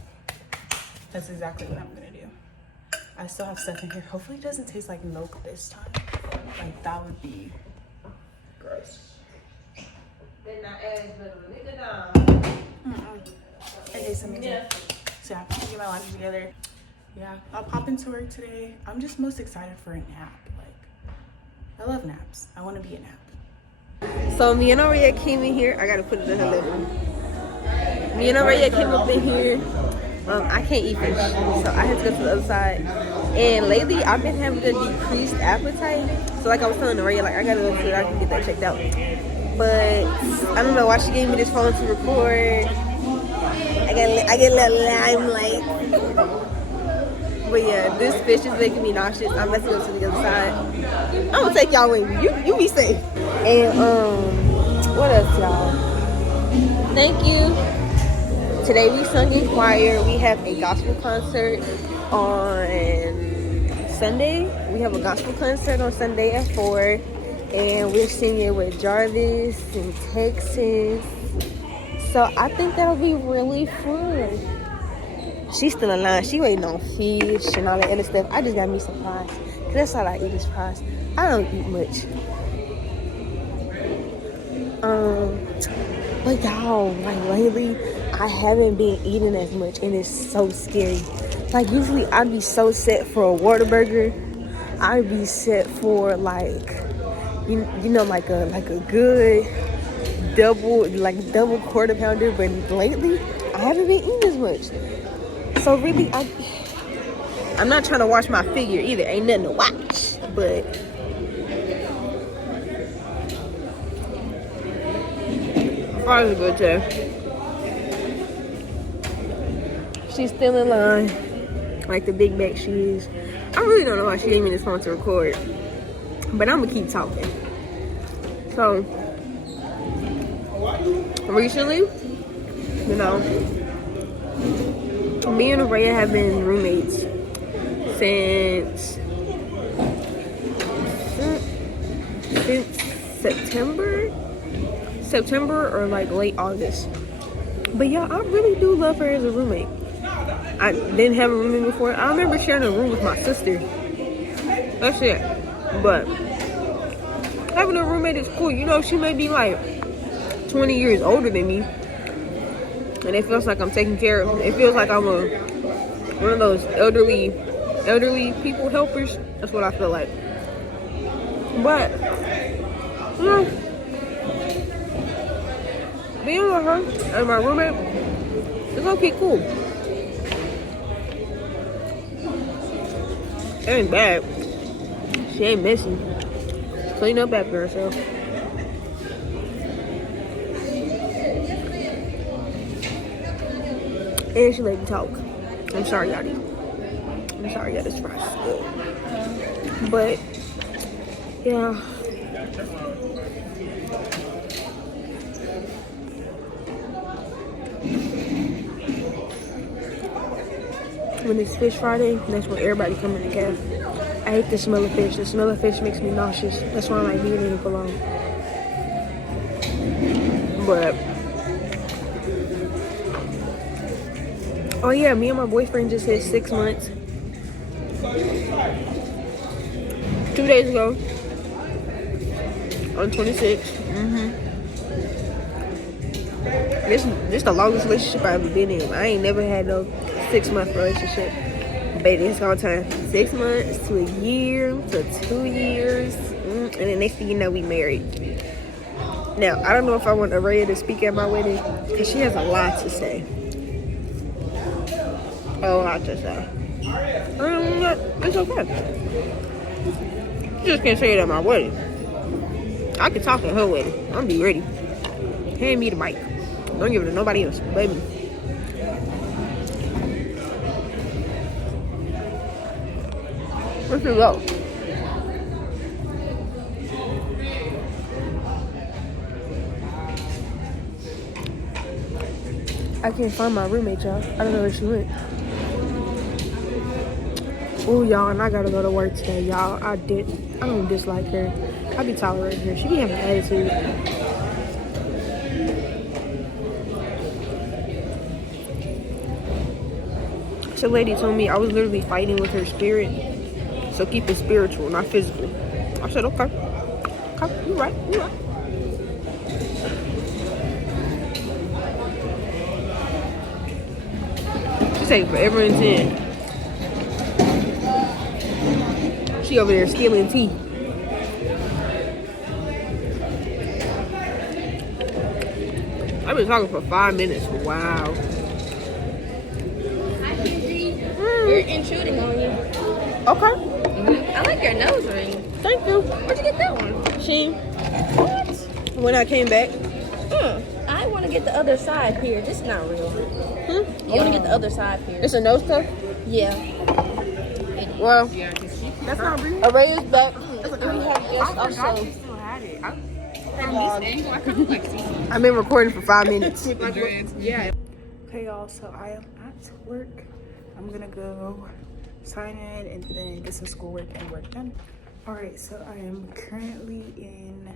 That's exactly what I'm gonna do. I still have stuff in here. Hopefully it doesn't taste like milk this time. That would be gross. It is amazing. Yeah. So I'm gonna get my laundry together. Yeah, I'll pop into work today. I'm just most excited for a nap. I love naps. I want to be a nap. So me and Aurea came in here. I gotta put it in her lip. Me and Aurea came up in here. I can't eat fish, so I had to go to the other side. And lately, I've been having a decreased appetite. So I was telling Aurea, I gotta go to it. I can get that checked out. But I don't know why she gave me this phone to record. I get a little limelight. But yeah, this fish is making me nauseous. I'm about to go to the other side. I'm gonna take y'all with me. You be safe. And what else, y'all? Thank you. Today we sung in choir. We have a gospel concert on Sunday. We have a gospel concert on Sunday at 4. And we're singing with Jarvis and Texas. So I think that'll be really fun. She's still in line. She waiting on fish and all that other stuff. I just got me some fries. That's all I eat is fries. I don't eat much. But y'all, like lately, I haven't been eating as much, and it's so scary. Like usually, I'd be so set for a Whataburger. I'd be set for like, you know, like a good double quarter pounder. But lately, I haven't been eating as much. So really, I'm not trying to watch my figure either. Ain't nothing to watch, but. Probably a good day. She's still in line, like the big back she is. I really don't know why she gave me this phone to record, but I'm gonna keep talking. So, recently, you know, me and Araya have been roommates since September or like late August. But yeah, I really do love her as a roommate. I didn't have a roommate before. I remember sharing a room with my sister. That's it. But having a roommate is cool. You know, she may be like 20 years older than me, and it feels like I'm taking care of. It feels like I'm one of those elderly people helpers. That's what I feel like. But you know, being with her and my roommate, it's gonna be cool. It ain't bad. She ain't messy. Clean up after herself. And she let me talk. I'm sorry, Yachty. I'm sorry, this fries is good. But, yeah. When it's Fish Friday, that's when everybody come in the cafe. I hate the smell of fish. The smell of fish makes me nauseous. That's why I like being in it alone. But oh yeah, me and my boyfriend just hit 6 months 2 days ago on 26. This the longest relationship I've ever been in. I ain't never had no 6 month relationship. Baby, it's all time. 6 months to a year to 2 years. And the next thing you know, we married. Now, I don't know if I want Araya to speak at my wedding because she has a lot to say. A lot to say. It's okay. You just can't say it at my wedding. I can talk at her wedding. I'll be ready. Hand me the mic. Don't give it to nobody else, baby. Where's your go? I can't find my roommate, y'all. I don't know where she went. Oh, y'all, and I gotta go to work today, y'all. I don't dislike her. I be tolerating her. She be having an attitude. Some lady told me I was literally fighting with her spirit. So keep it spiritual, not physical. I said, okay. Okay, you're right. She said forever and 10. She over there stealing tea. I've been talking for 5 minutes. Wow. We're intruding on you. Okay. I like your nose ring. Thank you. Where'd you get that one? What? When I came back. I want to get the other side here. This is not real. I want to get the other side here. It's a nose cuff? Yeah. Well, That's not real. Araya's back. We have guests also. Still had it. From this angle, I kind of like see I've been recording for 5 minutes. yeah. Okay, y'all, so I am at work. I'm gonna go sign in and then get some schoolwork and work done. All right, so I am currently in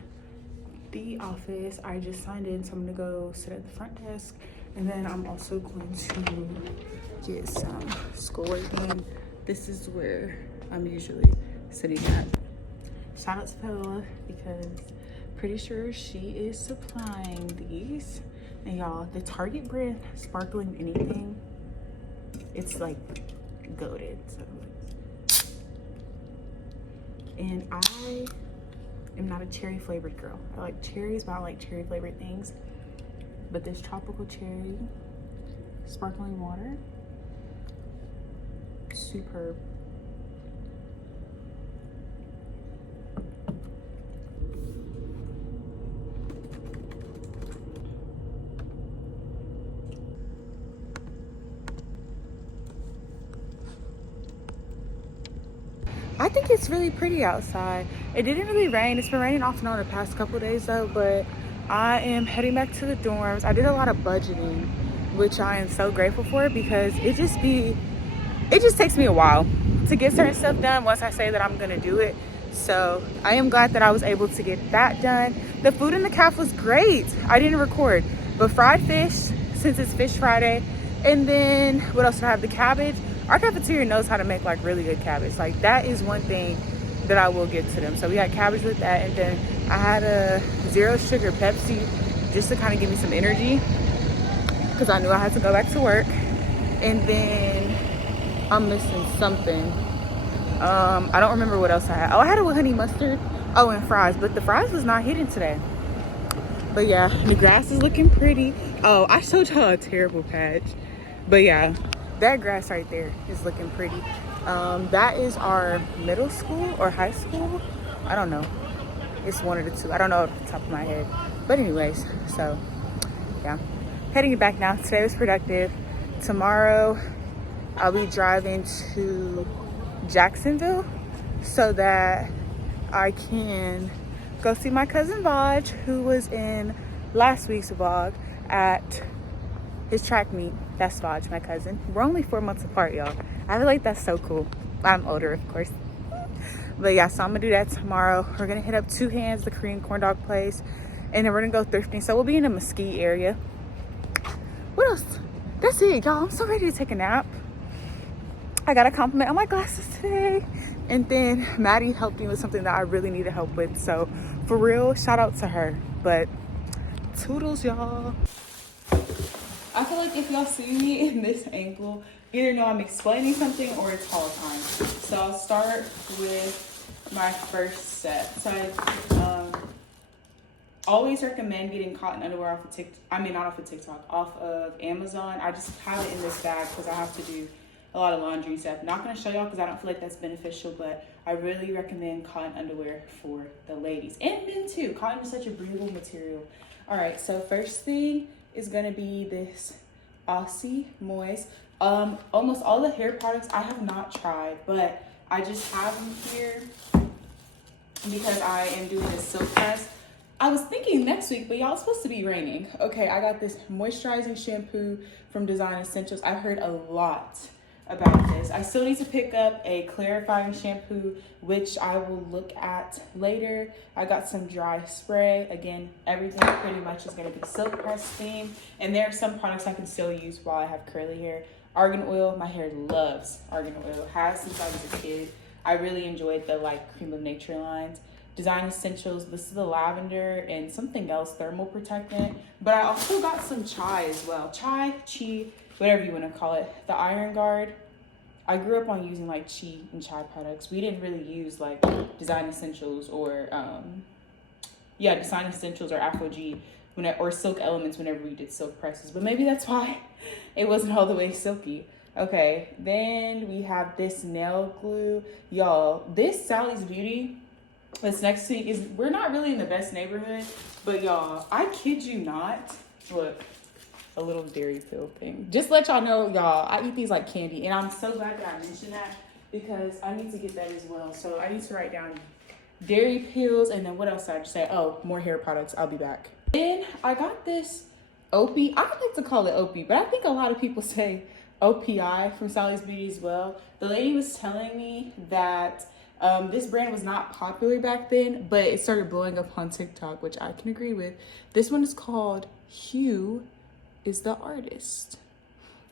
the office. I just signed in, so I'm gonna go sit at the front desk, and then I'm also going to get some schoolwork done. This is where I'm usually sitting at. Shout out to Paola because Pretty sure she is supplying these. And y'all, the Target brand sparkling anything, it's like goated. So. And I am not a cherry flavored girl. I like cherries, but I don't like cherry flavored things. But this tropical cherry sparkling water, superb. I think it's really pretty outside. It didn't really rain. It's been raining off and on the past couple of days though, but I am heading back to the dorms. I did a lot of budgeting, which I am so grateful for because it just takes me a while to get certain stuff done once I say that I'm gonna do it. So I am glad that I was able to get that done. The food in the cafe was great. I didn't record, but fried fish, since it's Fish Friday. And then what else did I have? The cabbage. Our cafeteria knows how to make like really good cabbage. Like that is one thing that I will give to them. So we had cabbage with that, and then I had a 0 sugar Pepsi just to kind of give me some energy because I knew I had to go back to work. And then I'm missing something. I don't remember what else I had. Oh, I had it with honey mustard. Oh, and fries, but the fries was not hidden today. But yeah, the grass is looking pretty. Oh, I showed y'all a terrible patch, but yeah, that grass right there is looking pretty. That is our middle school or high school. I don't know. It's one of the two. I don't know off the top of my head. But anyways, so yeah, heading back now. Today was productive. Tomorrow I'll be driving to Jacksonville so that I can go see my cousin Vaji, who was in last week's vlog at his track meet. That's Vaji, my cousin. We're only 4 months apart, y'all. I feel like that's so cool. I'm older, of course. But yeah, so I'm gonna do that tomorrow. We're gonna hit up Two Hands, the Korean corn dog place, and then we're gonna go thrifting. So we'll be in the Mesquite area. What else? That's it, y'all. I'm so ready to take a nap. I got a compliment on my glasses today. And then Maddie helped me with something that I really needed help with. So for real, shout out to her. But toodles, y'all. I feel like if y'all see me in this angle, either know I'm explaining something or it's haul time. So I'll start with my first set. So I always recommend getting cotton underwear off of TikTok. I mean, not off of TikTok, off of Amazon. I just have it in this bag because I have to do a lot of laundry and stuff. Not going to show y'all because I don't feel like that's beneficial, but I really recommend cotton underwear for the ladies and men too. Cotton is such a breathable material. All right, so first thing is going to be this Aussie Moist. Almost all the hair products I have not tried, but I just have them here because I am doing a silk press. I was thinking next week, but y'all, it's supposed to be raining. Okay, I got this moisturizing shampoo from Design Essentials. I heard a lot about this. I still need to pick up a clarifying shampoo, which I will look at later. I got some dry spray. Again, everything pretty much is going to be silk press theme. And there are some products I can still use while I have curly hair. Argan oil, my hair loves argan oil. Has since I was a kid. I really enjoyed the like Cream of Nature lines. Design Essentials, this is the lavender and something else, thermal protectant. But I also got some chai as well. Chai, chi, whatever you want to call it. The Iron Guard. I grew up on using like chi and chai products. We didn't really use like Design Essentials or Design Essentials or Afro G or Silk Elements whenever we did silk presses. But maybe that's why it wasn't all the way silky. Okay, then we have this nail glue. Y'all, this Sally's Beauty, this next week is, we're not really in the best neighborhood, but y'all, I kid you not, look, a little dairy pill thing. Just let y'all know, y'all, I eat these like candy, and I'm so glad that I mentioned that because I need to get that as well. So I need to write down dairy pills, and then what else did I just say? Oh, more hair products. I'll be back. Then I got this Opie. I don't like to call it Opie, but I think a lot of people say OPI from Sally's Beauty as well. The lady was telling me that this brand was not popular back then, but it started blowing up on TikTok, which I can agree with. This one is called Hue is the Artist,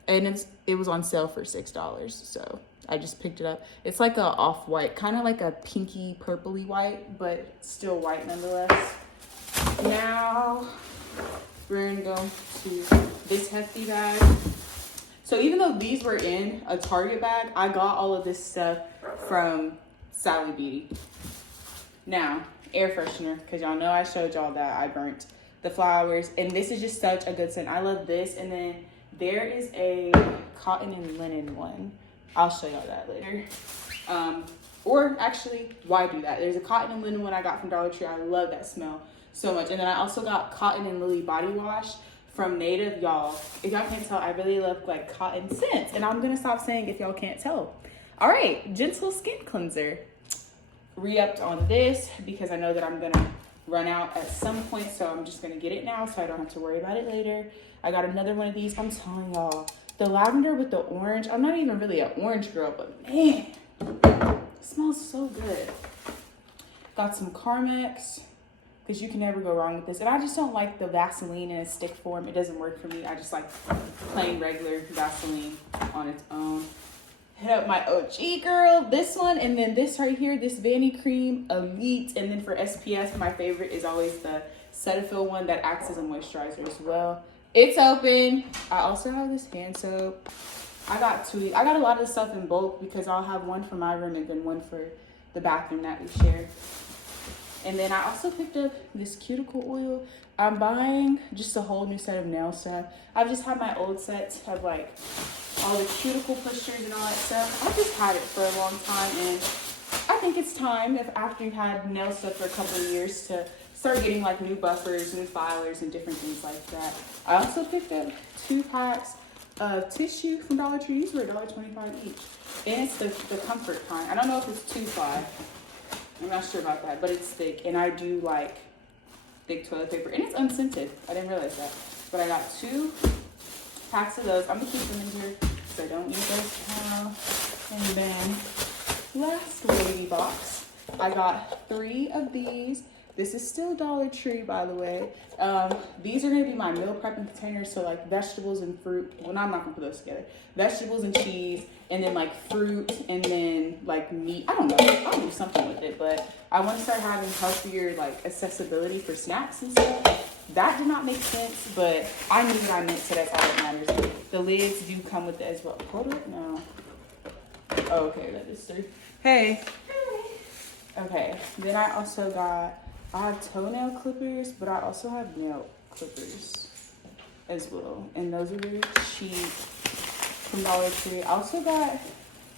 and it was on sale for $6, so I just picked it up. It's like a off-white, kind of like a pinky purpley white, but still white nonetheless. Now we're gonna go to this hefty bag. So even though these were in a Target bag, I got all of this stuff from Sally Beauty. Now, air freshener, because y'all know I showed y'all that I burnt the flowers, and this is just such a good scent. I love this. And then there is a cotton and linen one. I'll show y'all that later. Or actually, why do that? There's a cotton and linen one I got from Dollar Tree. I love that smell so much. And then I also got cotton and lily body wash from Native. Y'all, if y'all can't tell, I really love like cotton scents, and I'm gonna stop saying if y'all can't tell. All right, gentle skin cleanser. Re-upped on this because I know that I'm gonna run out at some point, so I'm just gonna get it now so I don't have to worry about it later. I got another one of these. I'm telling y'all, the lavender with the orange, I'm not even really an orange girl, but man, it smells so good. Got some Carmex, because you can never go wrong with this. And I just don't like the Vaseline in a stick form. It doesn't work for me. I just like plain regular Vaseline on its own. Hit up my OG girl, this one, and then this right here, this Vanity Cream Elite. And then for SPF, my favorite is always the Cetaphil one that acts as a moisturizer as well. It's open. I also have this hand soap. I got two. I got a lot of stuff in bulk because I'll have one for my room and then one for the bathroom that we share. And then I also picked up this cuticle oil. I'm buying just a whole new set of nail stuff. I've just had my old sets of like all the cuticle pushers and all that stuff. I've just had it for a long time, and I think it's time, if after you've had nail stuff for a couple of years, to start getting like new buffers, new filers, and different things like that. I also picked up 2 packs of tissue from Dollar Tree. These were $1.25 each, and it's the comfort kind. I don't know if it's 2-ply. I'm not sure about that, but it's thick, and I do like thick toilet paper, and it's unscented. I didn't realize that, but I got 2 packs of those. I'm gonna keep them in here so I don't use those tomorrow. And then last wavy box, I got 3 of these. This is still Dollar Tree, by the way. These are gonna be my meal prepping containers, so like vegetables and fruit. Well, no, I'm not gonna put those together. Vegetables and cheese, and then like fruit, and then like meat. I don't know, I'll do something with it, but I wanna start having healthier like accessibility for snacks and stuff. That did not make sense, but I knew what I meant, so that's all that matters. The lids do come with it as well. Hold it? No. Oh, okay, that is 3. Hey. Okay, then I also got, I have toenail clippers, but I also have nail clippers as well. And those are really cheap from Dollar Tree. I also got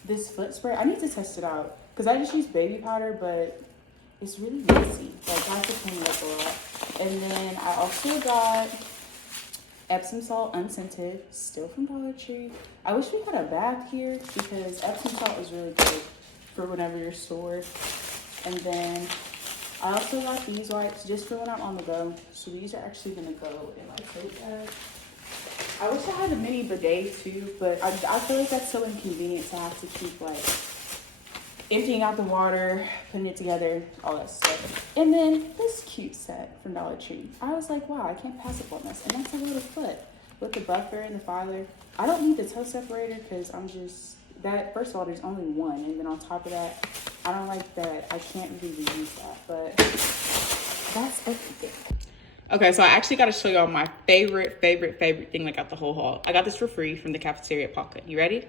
this foot spray. I need to test it out because I just use baby powder, but it's really messy. Like I have to clean it up a lot. And then I also got Epsom salt unscented, still from Dollar Tree. I wish we had a bag here because Epsom salt is really good for whenever you're sore. And then I also got these wipes just for when I'm on the go. So these are actually gonna go in my coat bag. I wish I had a mini bidet too, but I feel like that's so inconvenient to have to keep like emptying out the water, putting it together, all that stuff. And then this cute set from Dollar Tree. I was like, wow, I can't pass up on this. And that's a little foot with the buffer and the filer. I don't need the toe separator because I'm just, that, first of all, there's only one. And then on top of that, I don't like that. I can't really use that, but that's everything. Okay, so I actually got to show y'all my favorite thing that got the whole haul. I got this for free from the cafeteria at Pocket. You ready?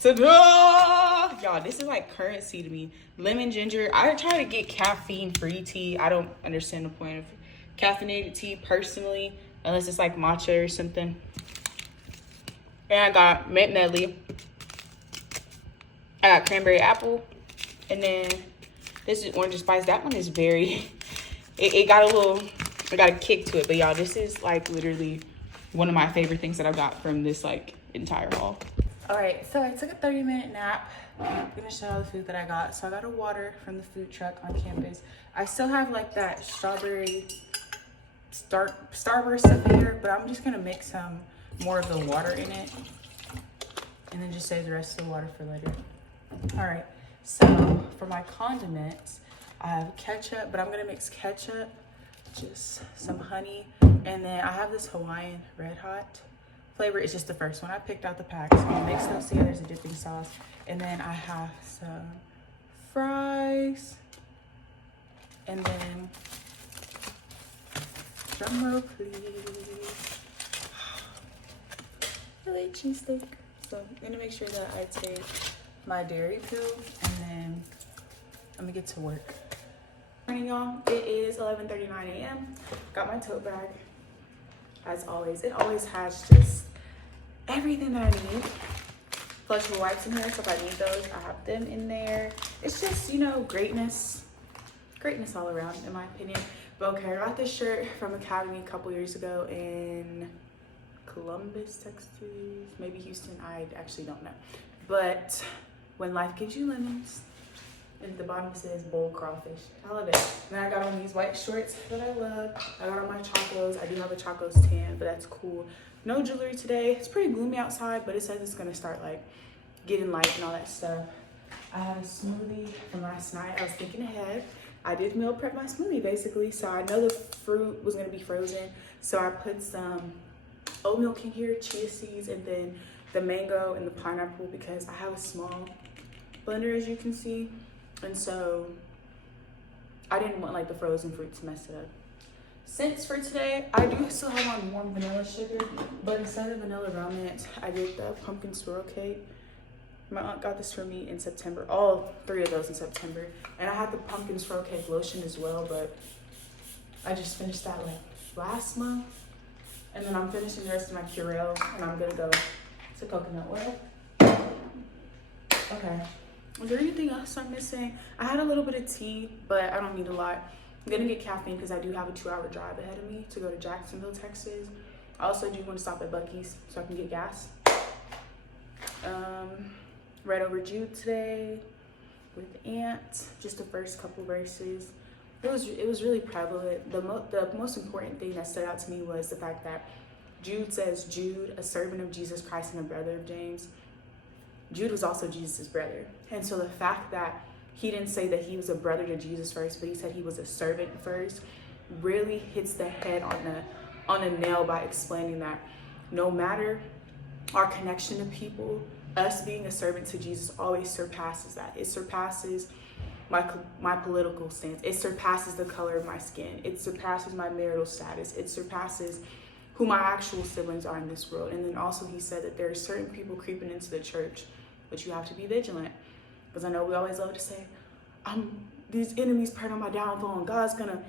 Ta-da! Y'all, this is like currency to me. Lemon ginger. I try to get caffeine-free tea. I don't understand the point of caffeinated tea personally, unless it's like matcha or something. And I got mint medley. I got cranberry apple. And then this is orange spice. That one is very, it got a kick to it. But y'all, this is like literally one of my favorite things that I got from this like entire haul. All right, so I took a 30-minute nap. I'm gonna show all the food that I got. So I got a water from the food truck on campus. I still have like that strawberry Starburst stuff here, but I'm just gonna mix some more of the water in it and then just save the rest of the water for later. All right, so for my condiments, I have ketchup, but I'm gonna mix ketchup, just some honey, and then I have this Hawaiian Red Hot flavor. It's just the first one. I picked out the pack, so I'll mix those together as a dipping sauce. And then I have some fries, and then Drum roll, please. Philly cheesesteak. So I'm gonna make sure that I take my dairy pill and then I'm gonna get to work. Morning, y'all. It is 11:39 a.m. Got my tote bag. As always, it always has just everything that I need. Flushable wipes in here, so if I need those, I have them in there. It's just, you know, greatness all around, in my opinion. But okay, I got this shirt from Academy a couple years ago in Columbus, Texas, maybe Houston, I actually don't know. But when life gives you lemons, and at the bottom it says bowl crawfish. I love it. And then I got on these white shorts that I love. I got on my chacos. I do have a chacos tan, but that's cool. No jewelry today. It's pretty gloomy outside, but it says it's gonna start like getting light and all that stuff. I had a smoothie from last night. I was thinking ahead. I did meal prep my smoothie basically, so I know the fruit was gonna be frozen. So I put some oat milk in here, chia seeds, and then the mango and the pineapple because I have a small blender, as you can see. And so I didn't want like the frozen fruit to mess it up. Scents for today, I do still have on warm vanilla sugar, but instead of vanilla romance, I did the pumpkin swirl cake. My aunt got this for me in September, all 3 of those in September. And I had the pumpkin swirl cake lotion as well, but I just finished that like last month. And then I'm finishing the rest of my Purell, and I'm gonna go to coconut oil. Okay. Is there anything else I'm missing? I had a little bit of tea, but I don't need a lot. I'm gonna get caffeine because I do have a 2-hour drive ahead of me to go to Jacksonville, Texas. I also do want to stop at Buc-ee's so I can get gas. Read over Jude today with Aunt, just the first couple verses. It was really prevalent. The most important thing that stood out to me was the fact that Jude says, Jude, a servant of Jesus Christ and a brother of James. Jude was also Jesus' brother. And so the fact that he didn't say that he was a brother to Jesus first, but he said he was a servant first, really hits the head on a nail by explaining that no matter our connection to people, us being a servant to Jesus always surpasses that. It surpasses my political stance. It surpasses the color of my skin. It surpasses my marital status. It surpasses who my actual siblings are in this world. And then also he said that there are certain people creeping into the church, but you have to be vigilant. Because I know we always love to say, these enemies praying on my downfall and God's gonna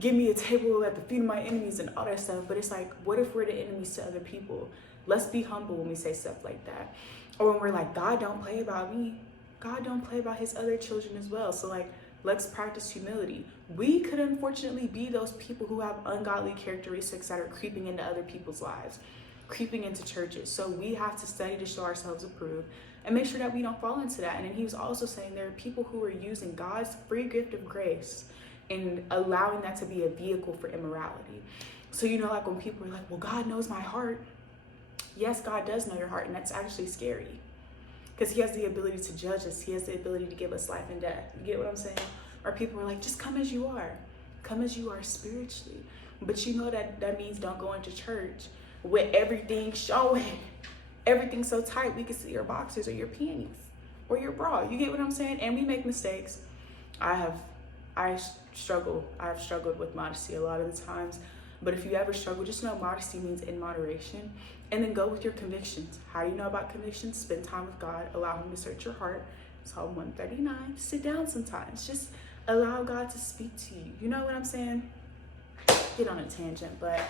give me a table at the feet of my enemies and all that stuff. But it's like, what if we're the enemies to other people? Let's be humble when we say stuff like that. Or when we're like, God don't play about me. God don't play about his other children as well. So like, let's practice humility. We could unfortunately be those people who have ungodly characteristics that are creeping into other people's lives, creeping into churches. So we have to study to show ourselves approved and make sure that we don't fall into that. And then he was also saying there are people who are using God's free gift of grace and allowing that to be a vehicle for immorality. So, you know, like when people are like, well, God knows my heart. Yes, God does know your heart, and that's actually scary because he has the ability to judge us. He has the ability to give us life and death. You get what I'm saying? Or people are like, just come as you are. Come as you are spiritually. But you know that means don't go into church with everything showing. Everything so tight we can see your boxers or your panties or your bra. You get what I'm saying? And we make mistakes. I've struggled with modesty a lot of the times. But if you ever struggle, just know modesty means in moderation. And then go with your convictions. How do you know about convictions? Spend time with God. Allow him to search your heart. Psalm 139. Sit down sometimes. Just allow God to speak to you. You know what I'm saying? Get on a tangent, but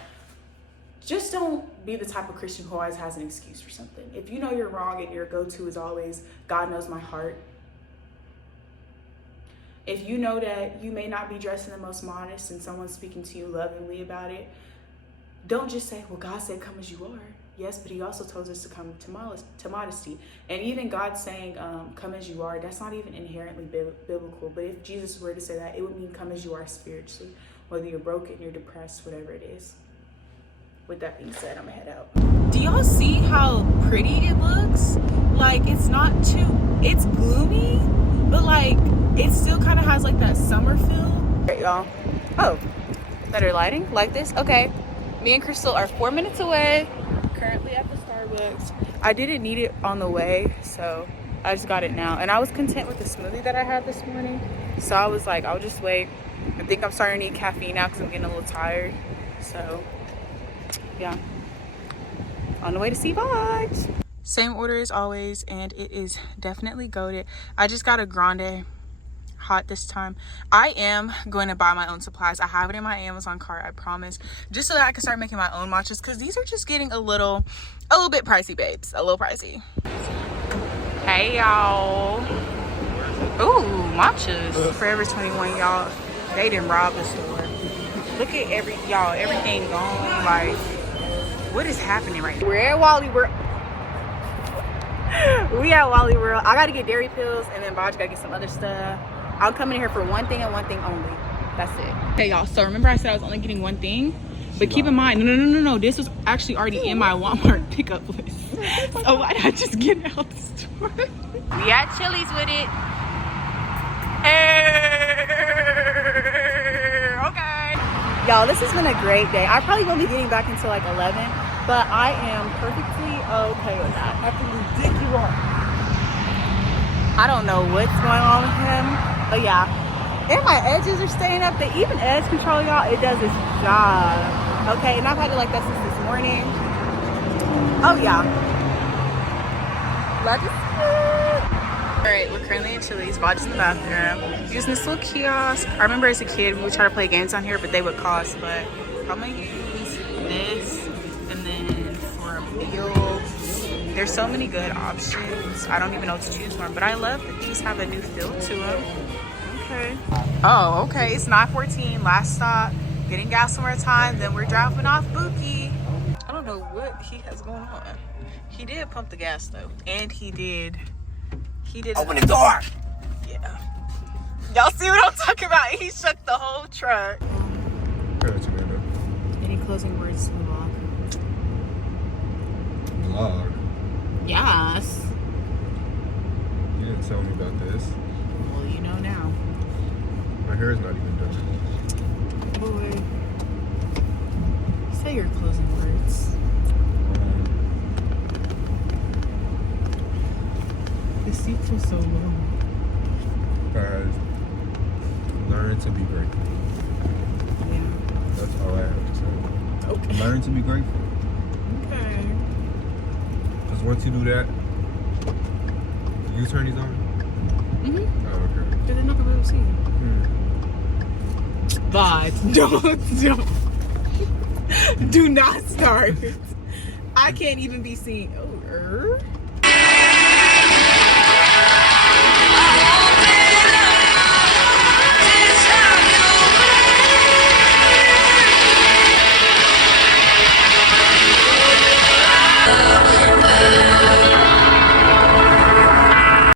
just don't be the type of Christian who always has an excuse for something. If you know you're wrong and your go-to is always, God knows my heart. If you know that you may not be dressing the most modest and someone's speaking to you lovingly about it, don't just say, well, God said come as you are. Yes, but he also told us to come to modesty. And even God saying come as you are, that's not even inherently biblical. But if Jesus were to say that, it would mean come as you are spiritually. Whether you're broken, you're depressed, whatever it is. With that being said, I'm gonna head out. Do y'all see how pretty it looks? Like, it's gloomy, but like, it still kind of has like that summer feel. All right, y'all. Oh, better lighting like this? Okay. Me and Crystal are 4 minutes away, currently at the Starbucks. I didn't need it on the way, so I just got it now. And I was content with the smoothie that I had this morning. So I was like, I'll just wait. I think I'm starting to need caffeine now because I'm getting a little tired. So yeah, on the way to see Vaji. Same order as always, and it is definitely goated. I just got a grande hot this time. I am going to buy my own supplies. I have it in my Amazon cart, I promise, just so that I can start making my own matchas, because these are just getting a little bit pricey, babes. A little pricey. Hey y'all. Ooh, matchas. Forever 21, y'all. They didn't rob the store. Look at everything gone. Like, what is happening right now? We're at Wally World. We at Wally World. I gotta get dairy pills, and then Vaji gotta get some other stuff. I'm coming here for one thing and one thing only. That's it. Hey y'all, so remember I said I was only getting one thing? But keep in mind, no, this was actually already in my Walmart pickup list. So why did I just get it out the store? We at Chili's with it. Hey, okay. Y'all, this has been a great day. I probably won't be getting back until like 11, but I am perfectly okay with that. After ridiculous. I don't know what's going on with him, but yeah. And my edges are staying up. The even edge control, y'all, it does its job. Okay, and I've had it like that since this morning. Oh yeah. Love it. All right, we're currently at Chili's. Vaji's in the bathroom, using this little kiosk. I remember as a kid, we would try to play games on here, but they would cost. But I'm gonna use this, and then for a meal, there's so many good options. I don't even know what to choose from, but I love that these have a new feel to them. Okay. Oh, okay. It's 9:14. Last stop. Getting gas one more time. Then we're dropping off Buki. I don't know what he has going on. He did pump the gas though, and he did. Open the door. Yeah. Y'all see what I'm talking about? He shook the whole truck. Any closing words to the vlog? Vlog? Yes. You didn't tell me about this. Well, you know now. My hair is not even done. Boy. Say your closing words. The seats are so low. Guys, learn to be grateful. Yeah. That's all I have to say. Okay. Learn to be grateful. Okay. Because once you do that, you turn these on? Mm-hmm. Oh, okay. They're not gonna be able to see you. But don't. Do not start. I can't even be seen. Oh,